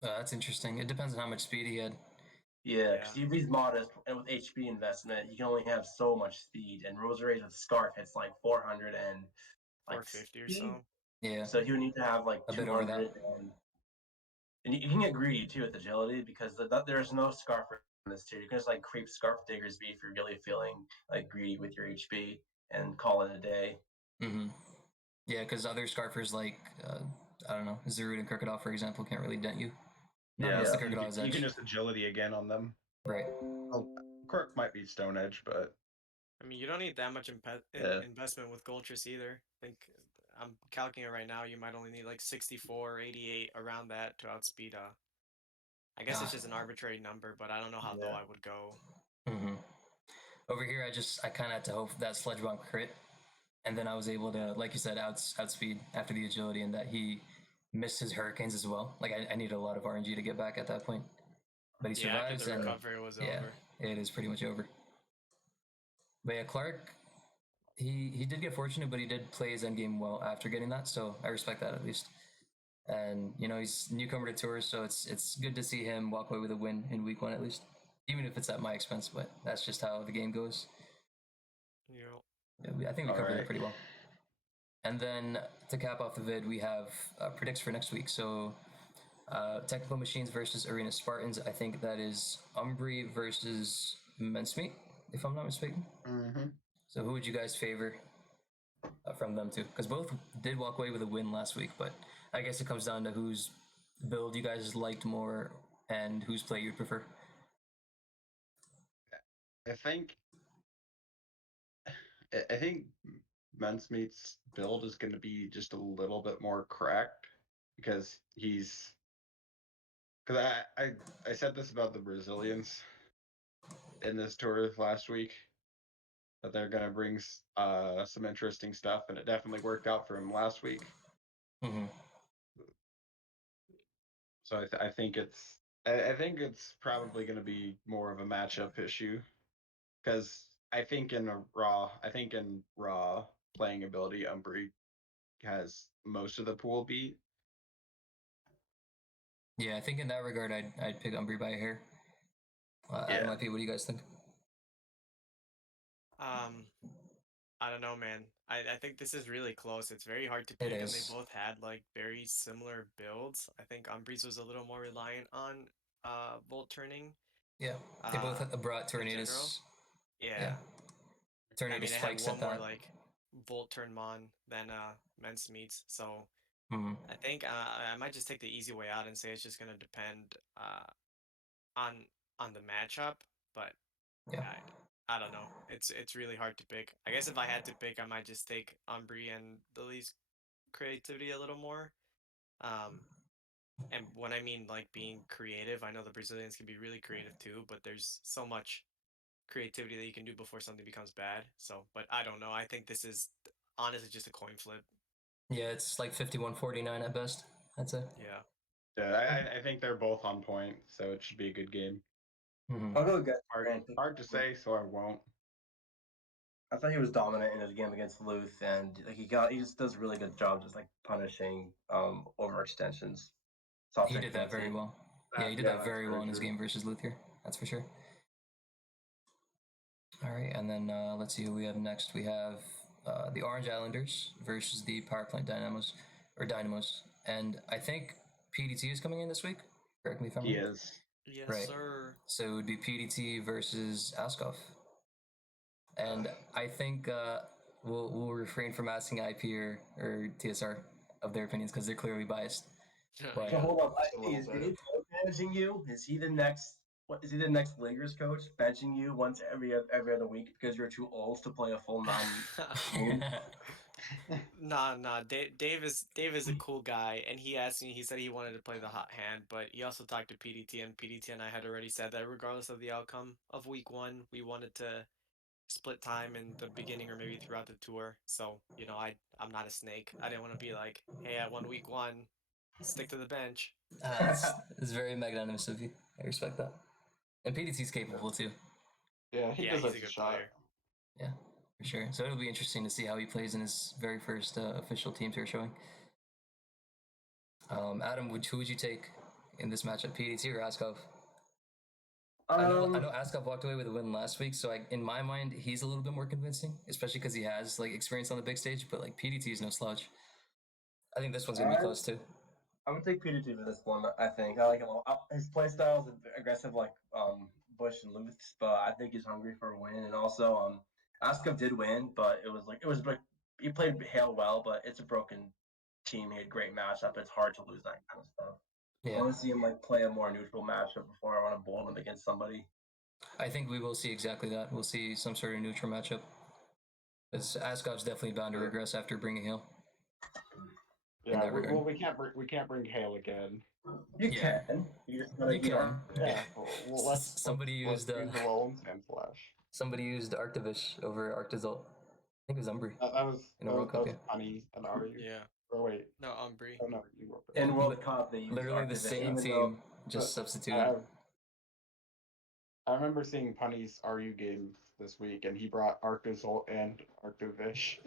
That's interesting. It depends on how much speed he had. Yeah, because if he's modest and with HP investment, he can only have so much speed. And Rosaries with Scarf hits like 400 and like 450 or 60. so. Yeah, So he would need to have like a bit over 200 that. and you can get greedy too with agility because there's no Scarf in this tier. You can just like creep Scarf Diggersby if you're really feeling like greedy with your HP and call it a day. Mm-hmm. Yeah, because other scarfers like I don't know, Zarud and Crocodile, for example, can't really dent you. Not unless the Crocodile's you edge. can just agility again on them. Right. Oh, Quirk might be Stone Edge, but I mean, you don't need that much investment with Goltrus either. I think I'm calculating it right now. You might only need like 64, 88 around that to outspeed. I guess it's just an arbitrary number, but I don't know how low I would go. Mm-hmm. Over here, I kind of had to hope that Sledge Bomb crit, and then I was able to, like you said, outspeed after the agility, and that he missed his hurricanes as well. Like I needed a lot of RNG to get back at that point, but he survives, after the and recovery was yeah, over. it is pretty much over. But yeah, Clark, he did get fortunate, but he did play his endgame well after getting that, so I respect that at least. And you know, he's newcomer to tours, so it's good to see him walk away with a win in week 1 at least, even if it's at my expense. But that's just how the game goes. Yeah. I think we covered that pretty well. And then to cap off the vid, we have predicts for next week. So Technical Machines versus Arena Spartans. I think that is Umbry versus mncmt, if I'm not mistaken. Mm-hmm. So who would you guys favor from them two? Because both did walk away with a win last week, but I guess it comes down to whose build you guys liked more and whose play you'd prefer. I think mncmt's build is going to be just a little bit more cracked because I said this about the Brazilians in this tour last week, that they're going to bring some interesting stuff, and it definitely worked out for him last week. Mm-hmm. So I think it's probably going to be more of a matchup issue, because I think in raw playing ability, Umbry has most of the pool beat. Yeah, I think in that regard, I'd pick Umbry by a hair. Adam, what do you guys think? I don't know, man. I think this is really close. It's very hard to pick, and they both had like very similar builds. I think Umbree's was a little more reliant on volt turning. Yeah, they both brought Tornadoes. Yeah. Tornado spikes had one at more that. like volt turn mon than mncmt. So Mm-hmm. I think I might just take the easy way out and say it's just gonna depend on the matchup, but Yeah. I don't know. It's really hard to pick. I guess if I had to pick, I might just take Umbry and Lily's creativity a little more. And when I mean like being creative, I know the Brazilians can be really creative too, but there's so much creativity that you can do before something becomes bad. So, but I don't know. I think this is honestly just a coin flip. Yeah, it's like 51-49 at best, I'd say. Yeah. Yeah, I think they're both on point, so it should be a good game. Mm-hmm. I'll go get Hard to say, so I won't. I thought he was dominant in his game against Luth, and like he just does a really good job just like punishing overextensions. He did that very well. Yeah, he did that very well in his game versus Luthier. That's for sure. All right, and then let's see who we have next. We have the Orange Islanders versus the Power Plant Dynamos, and I think PDT is coming in this week. Correct me if I'm wrong. He is. Yes, Right. sir. So it would be PDT versus Askov. And I think we'll refrain from asking IP or TSR of their opinions because they're clearly biased. But, So hold on, is Dave managing you? Is he the next? What is he the next Lakers coach? Benching you once every other week because you're too old to play a full 9 Nah. Dave is a cool guy, and he asked me. He said he wanted to play the hot hand, but he also talked to PDT, and PDT and I had already said that regardless of the outcome of week 1, we wanted to split time in the beginning or maybe throughout the tour. So you know, I'm not a snake. I didn't want to be like, hey, I won week 1, stick to the bench. it's very magnanimous of you. I respect that. And PDT's capable too. Yeah, he's a good player. Yeah, for sure. So it'll be interesting to see how he plays in his very first official team tour showing. Adam, who would you take in this matchup, PDT or Askov? I know Askov walked away with a win last week, so in my mind, he's a little bit more convincing, especially because he has like experience on the big stage. But like PDT is no slouch. I think this one's gonna be close too. I'm gonna take PDT for this one. I think I like him a lot. His playstyle is aggressive, like Bush and Luths, but I think he's hungry for a win. And also, Askov did win, but it was like he played Hale well, but it's a broken team. He had great matchup. It's hard to lose that kind of stuff. I Yeah, want to see him like play a more neutral matchup before I want to bowl him against somebody. I think we will see exactly that. We'll see some sort of neutral matchup. Because Askov's definitely bound to regress after bringing Hill. Yeah, we can't bring Hale again. You Yeah. can. You just You can. Yeah. Somebody used the Alolan Sand Flash. Somebody used Arctivish over Arctizol. I think it was Umbry. That was in a World Cup. Honey and Ari. Yeah. Oh wait. No, umbry. Oh no, you were. In World Cup, they used Literally the Arctivish, same even team, though- just substituted. I remember seeing Punny's RU game this week, and he brought Arctizol and Arctivish.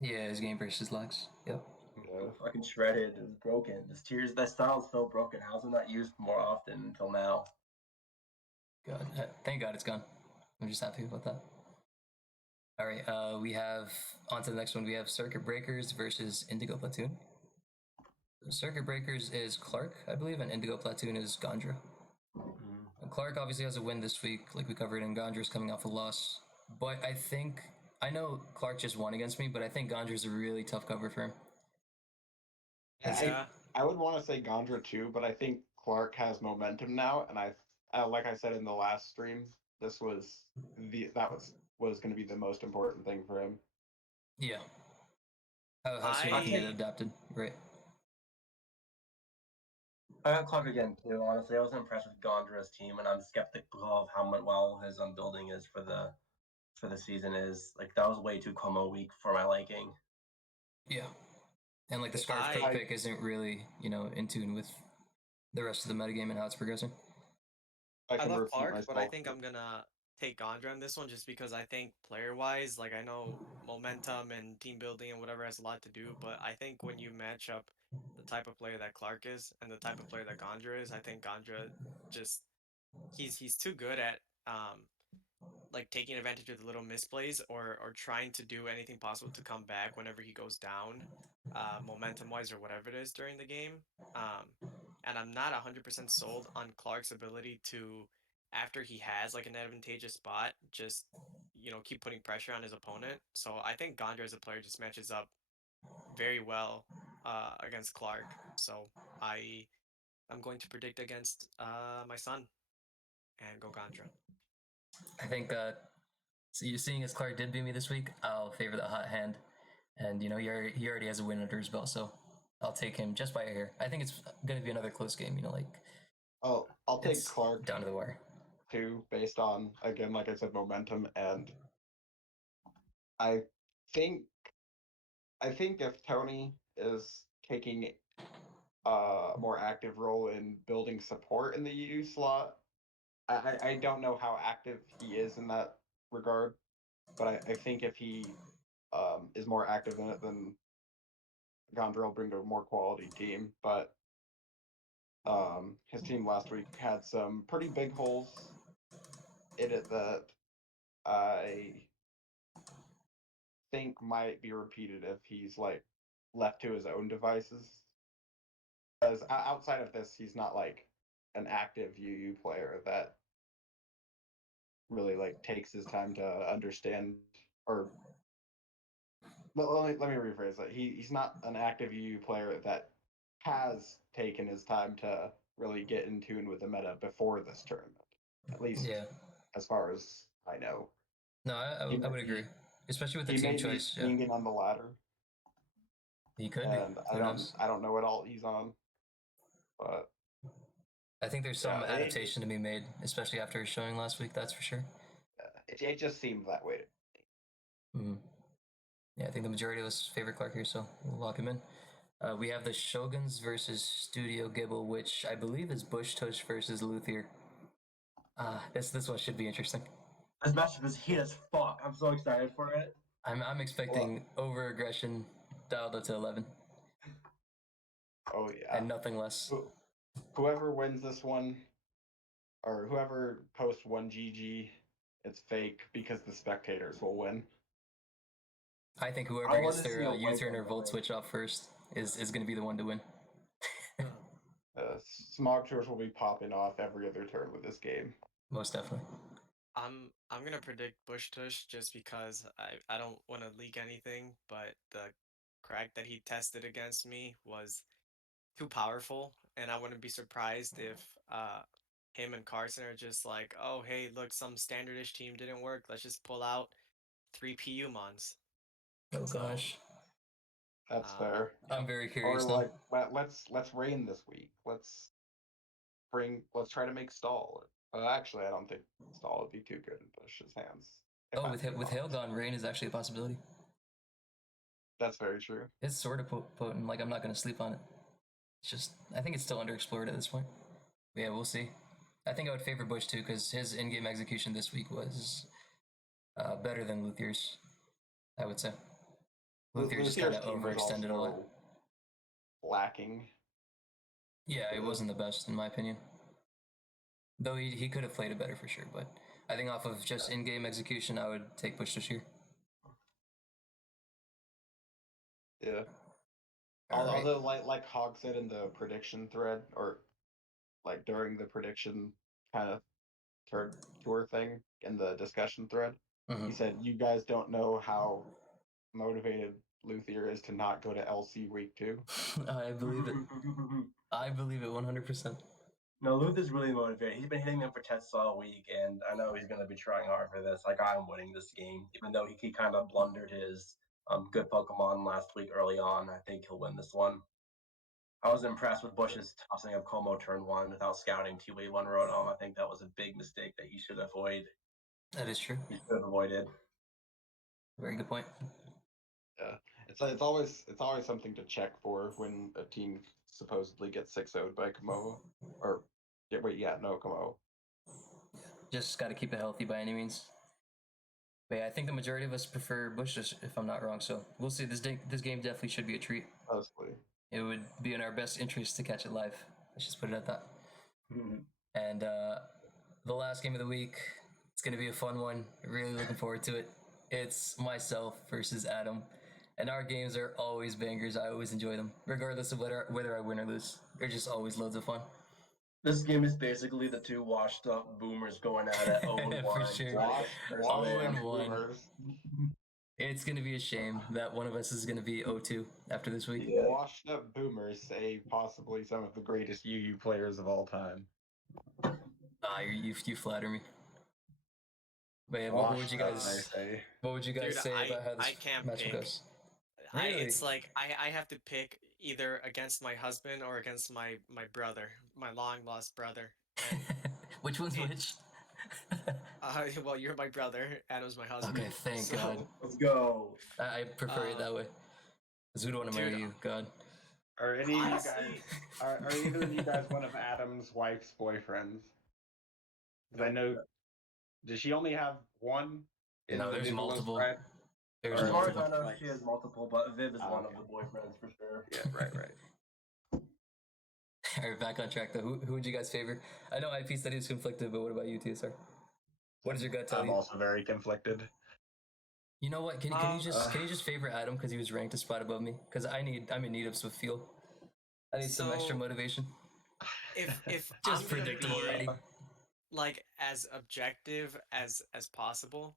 Yeah, his game versus Lux. Yep. Yeah. Fucking shredded. It was broken. That style is so broken. How's it not used more often until now? God, thank God it's gone. I'm just happy about that. All right, we have on to the next one. We have Circuit Breakers versus Indigo Platoon. Circuit Breakers is Clark, I believe, and Indigo Platoon is Gondra. And Clark obviously has a win this week, like we covered, and Gondra's coming off a loss. But I know Clark just won against me, but I think Gondra's a really tough cover for him. Yeah. I would want to say Gondra too, but I think Clark has momentum now, and like I said in the last stream, this was was going to be the most important thing for him. Yeah. How soon can he get adapted? Right. I got Clark again too. Honestly, I was impressed with Gondra's team, and I'm skeptical of how well his building is for the season. Is like that was way too Como weak for my liking. Yeah. And like the Scarf Cook pick isn't really, in tune with the rest of the metagame and how it's progressing. I love Clark, but I think I'm gonna take Gondra in this one just because I think player-wise, like I know momentum and team building and whatever has a lot to do, but I think when you match up the type of player that Clark is and the type of player that Gondra is, I think Gondra just he's too good at like taking advantage of the little misplays or trying to do anything possible to come back whenever he goes down, momentum-wise or whatever it is during the game. And I'm not 100% sold on Clark's ability to, after he has like an advantageous spot, just keep putting pressure on his opponent. So I think Gondra as a player just matches up very well against Clark. So I'm going to predict against my son and go Gondra. I think so you're seeing as Clark did beat me this week, I'll favor the hot hand. And he already has a win under his belt, so I'll take him just by a hair. I think it's gonna be another close game, I'll take Clark down to the wire. Too, based on, again, like I said, momentum, and I think if Tony is taking a more active role in building support in the EU slot, I don't know how active he is in that regard, but I think if he is more active in it, then Gondra will bring a more quality team. But his team last week had some pretty big holes in it that I think might be repeated if he's like left to his own devices. Because outside of this, he's not like an active UU player that really like takes his time to understand or let me rephrase that. He's not an active UU player that has taken his time to really get in tune with the meta before this tournament. At least as far as I know. No, I would agree. Especially with the he team may choice. Be swinging on the ladder. He could and be. I don't know what all he's on. But I think there's some adaptation to be made, especially after his showing last week, that's for sure. It just seemed that way. Mm-hmm. Yeah, I think the majority of us favor Clark here, so we'll lock him in. We have the Shoguns versus Studio Gible, which I believe is Bushtush versus Luthier. This one should be interesting. This matchup is heat as fuck. I'm so excited for it. I'm expecting over aggression dialed up to 11. Oh yeah, and nothing less. Whoever wins this one, or whoever posts 1 GG, it's fake because the spectators will win. I think I whoever want gets to see their a white U-turn or one volt win. switch off first is going to be the one to win. Smogcast will be popping off every other turn with this game. Most definitely. I'm gonna predict Bushtush just because I don't want to leak anything, but the crack that he tested against me was too powerful, and I wouldn't be surprised if him and Carson are just like, oh hey, look, some standardish team didn't work. Let's just pull out 3 PU mons. Oh So, gosh. That's fair. I'm very Or curious now. like let's rain this week. Let's try to make stall. Actually, I don't think stall would be too good in Bush's hands. if Oh, I'm with being with honest. Hailgone, rain is actually a possibility. That's very true. It's sort of potent. Like, I'm not going to sleep on it. It's just, I think it's still underexplored at this point. But yeah, we'll see. I think I would favor Bush too, because his in-game execution this week was better than Luthier's, I would say. Luthier just kind Luthier's of team was overextended a lot. also lacking. Yeah, it wasn't the best in my opinion. Though he could have played it better for sure, but I think off of just in-game execution, I would take Bushtush here. Yeah. All right. Although, like Hog said in the prediction thread, or like during the prediction kind of tour thing in the discussion thread, he said, "You guys don't know how motivated Luthier is to not go to LC week 2." I believe it. I believe it 100%. No, Luth is really motivated. He's been hitting them for tests all week, and I know he's going to be trying hard for this. Like, I'm winning this game, even though he kind of blundered his good Pokemon last week early on. I think he'll win this one. I was impressed with Bush's tossing up Como turn 1 without scouting 2-1 Rotom. I think that was a big mistake that he should avoid. That is true. He should have avoided. Very good point. Yeah, it's always something to check for when a team supposedly gets 6-0'd by Komodo. Or Komodo. Just got to keep it healthy by any means. But yeah, I think the majority of us prefer Bush, if I'm not wrong. So we'll see. This game definitely should be a treat. Mostly. It would be in our best interest to catch it live. Let's just put it at that. Mm-hmm. And the last game of the week, it's going to be a fun one. Really looking forward to it. It's myself versus Adaam. And our games are always bangers. I always enjoy them, regardless of whether I win or lose. They're just always loads of fun. This game is basically the two washed up boomers going at it 0-1. For sure. Washed 0-1. It's going to be a shame that one of us is going to be 0-2 after this week. Yeah. Washed up boomers say possibly some of the greatest UU players of all time. You flatter me. But yeah, what would you guys say? What would you guys Dude, say about how this I can't matchup pick. goes? Really? It's like I have to pick either against my husband or against my brother, my long lost brother. And which one's which? well, you're my brother. Adam's my husband. Okay, thank God. Let's go. I prefer it that way. Because who'd want to marry you? God. Are any of you guys? Honestly- Are either of you guys one of Adam's wife's boyfriends? Because I know, does she only have one? No, there's multiple. Thread? There's As far as multiple. I know, she has multiple, but Viv is one of Okay. the boyfriends for sure. Yeah, right. All right, back on track though. Who would you guys favor? I know IP study is conflicted, but what about you, TSR? What does your gut tell I'm you? also very conflicted. You know what? Can you just favor Adaam because he was ranked a spot above me? Because I'm in need of some fuel. I need some extra So- motivation. If Just I'm gonna predictable be, already. like as objective as possible,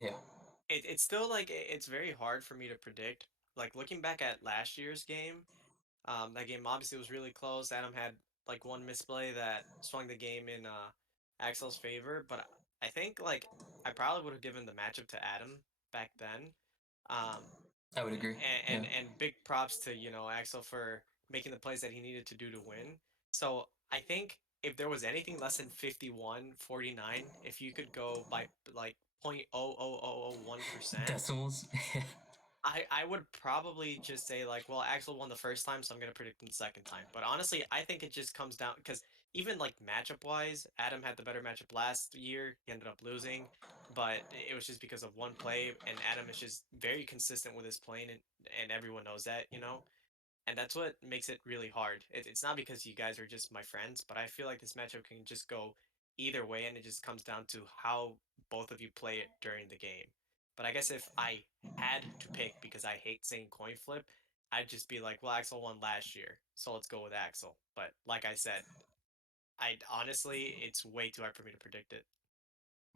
Yeah. it's still like it's very hard for me to predict. Like looking back at last year's game, that game obviously was really close. Adaam had like one misplay that swung the game in Accel's favor, but I think like I probably would have given the matchup to Adaam back then. I would agree. And big props to Accel for making the plays that he needed to do to win. So I think if there was anything less than 51-49, if you could go by like 0.00001%, Decimals. I would probably just say like, well, Axel won the first time, so I'm gonna predict him the second time. But honestly, I think it just comes down because even like matchup wise, Adaam had the better matchup last year. He ended up losing, but it was just because of one play, and Adaam is just very consistent with his playing, and everyone knows that. And that's what makes it really hard. It's not because you guys are just my friends, but I feel like this matchup can just go either way, and it just comes down to how both of you play it during the game. But I guess if I had to pick, because I hate saying coin flip, I'd just be like, well, Accel won last year, so let's go with Accel. But like I said, I honestly, it's way too hard for me to predict it.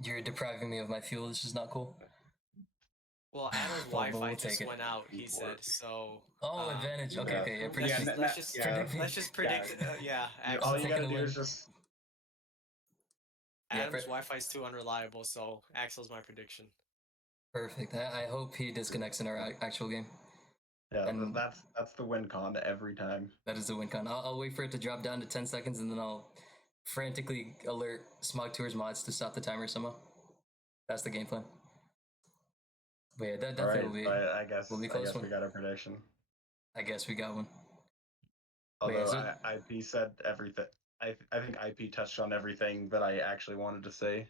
You're depriving me of my fuel. This is not cool. Well, Adam's But Wi-Fi we'll just take it. went out. He said so. Oh, advantage. Okay, Yeah. okay. Yeah, Let's predict just, me. let's just yeah. let's just predict. Yeah, All Axel. you gotta taking a do win. is just Yeah, Adam's Wi-Fi is too unreliable, so Axel's my prediction. Perfect. I hope he disconnects in our actual game. And that's the win con every time. that is the win con. I'll wait for it to drop down to 10 seconds, and then I'll frantically alert Smog Tours mods to stop the timer somehow. That's the game plan. But yeah, that All right, definitely I guess will be close one. we got a prediction. I guess we got one. Although is it- IP said everything. I think IP touched on everything that I actually wanted to say.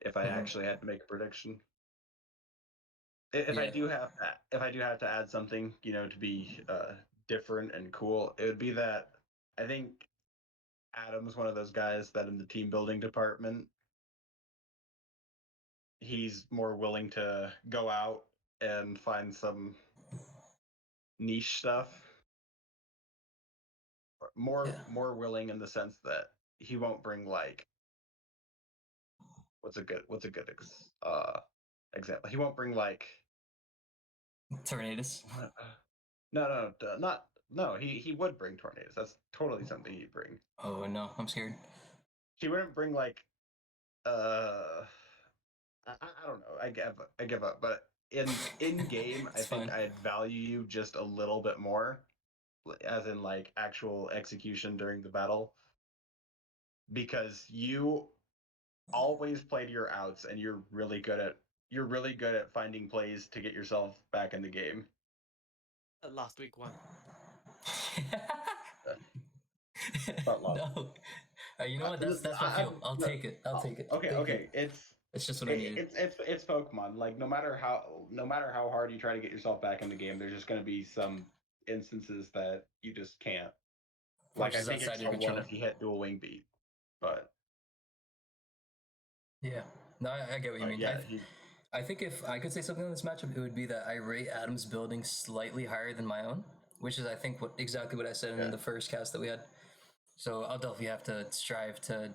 If I Mhm. actually had to make a prediction, if I Yeah. do have to add something, to be different and cool, it would be that I think Adam's one of those guys that in the team building department, he's more willing to go out and find some niche stuff. More willing in the sense that he won't bring like what's a good example. He won't bring like Tornadoes. no. He would bring tornadoes. That's totally something he'd bring. Oh no, I'm scared. He wouldn't bring like I don't know. I give up. But in game, I It's think fine. I'd value you just a little bit more, as in like actual execution during the battle, because you always play to your outs, and you're really good at finding plays to get yourself back in the game. Last week one. But No. You know what? That's my fuel. I'll take it. I'll take it. Okay, Thank okay. you. It's just what I needed. It's Pokemon. Like no matter how hard you try to get yourself back in the game, there's just going to be some instances that you just can't. Like I Forces think outside it's your one control. if he hit dual wing beat, but Yeah. No, I get what you mean. yeah, I think if I could say something on this matchup, it would be that I rate Adam's building slightly higher than my own, which is I think exactly what I said in the first cast that we had. So I'll definitely have to strive to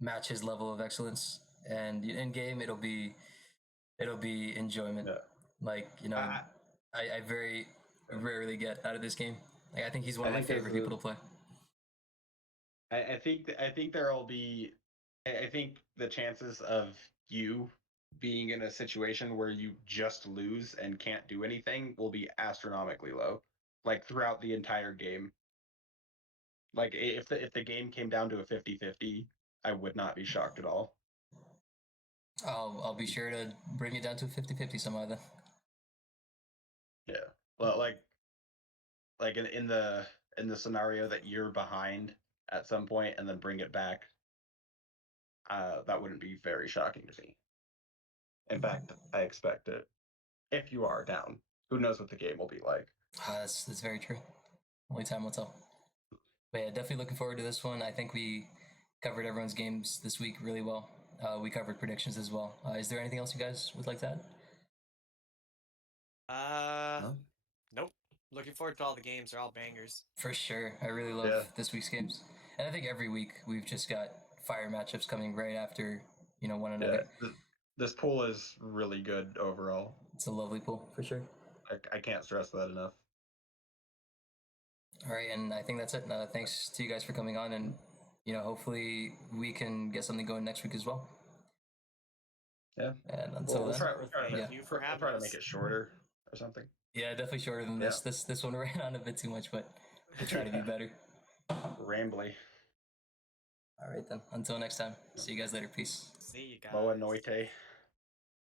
match his level of excellence, and in game it'll be enjoyment. Yeah. Like I very rarely get out of this game. Like I think he's one of I my think favorite people to play. I think there'll be. I think the chances of you being in a situation where you just lose and can't do anything will be astronomically low, like throughout the entire game. Like if the game came down to a 50-50, I would not be shocked at all. I'll be sure to bring it down to a 50-50 somehow then. Yeah. Well, like in the scenario that you're behind at some point and then bring it back, that wouldn't be very shocking to me. In fact, I expect it. If you are down, who knows what the game will be like? That's very true. Only time will tell. But yeah, definitely looking forward to this one. I think we covered everyone's games this week really well. We covered predictions as well. Is there anything else you guys would like to add? Nope. Looking forward to all the games. They're all bangers. For sure. I really love this week's games. And I think every week we've just got fire matchups coming right after, one another. Yeah, this pool is really good overall. It's a lovely pool, for sure. I can't stress that enough. All right, and I think that's it. Thanks to you guys for coming on, and hopefully we can get something going next week as well. Yeah. And until then, we'll try to make us. it shorter or something. Yeah, definitely shorter than this. This one ran on a bit too much, but we'll try to be better. Rambly. All right then. Until next time. See you guys later. Peace. See you guys. Boa noite.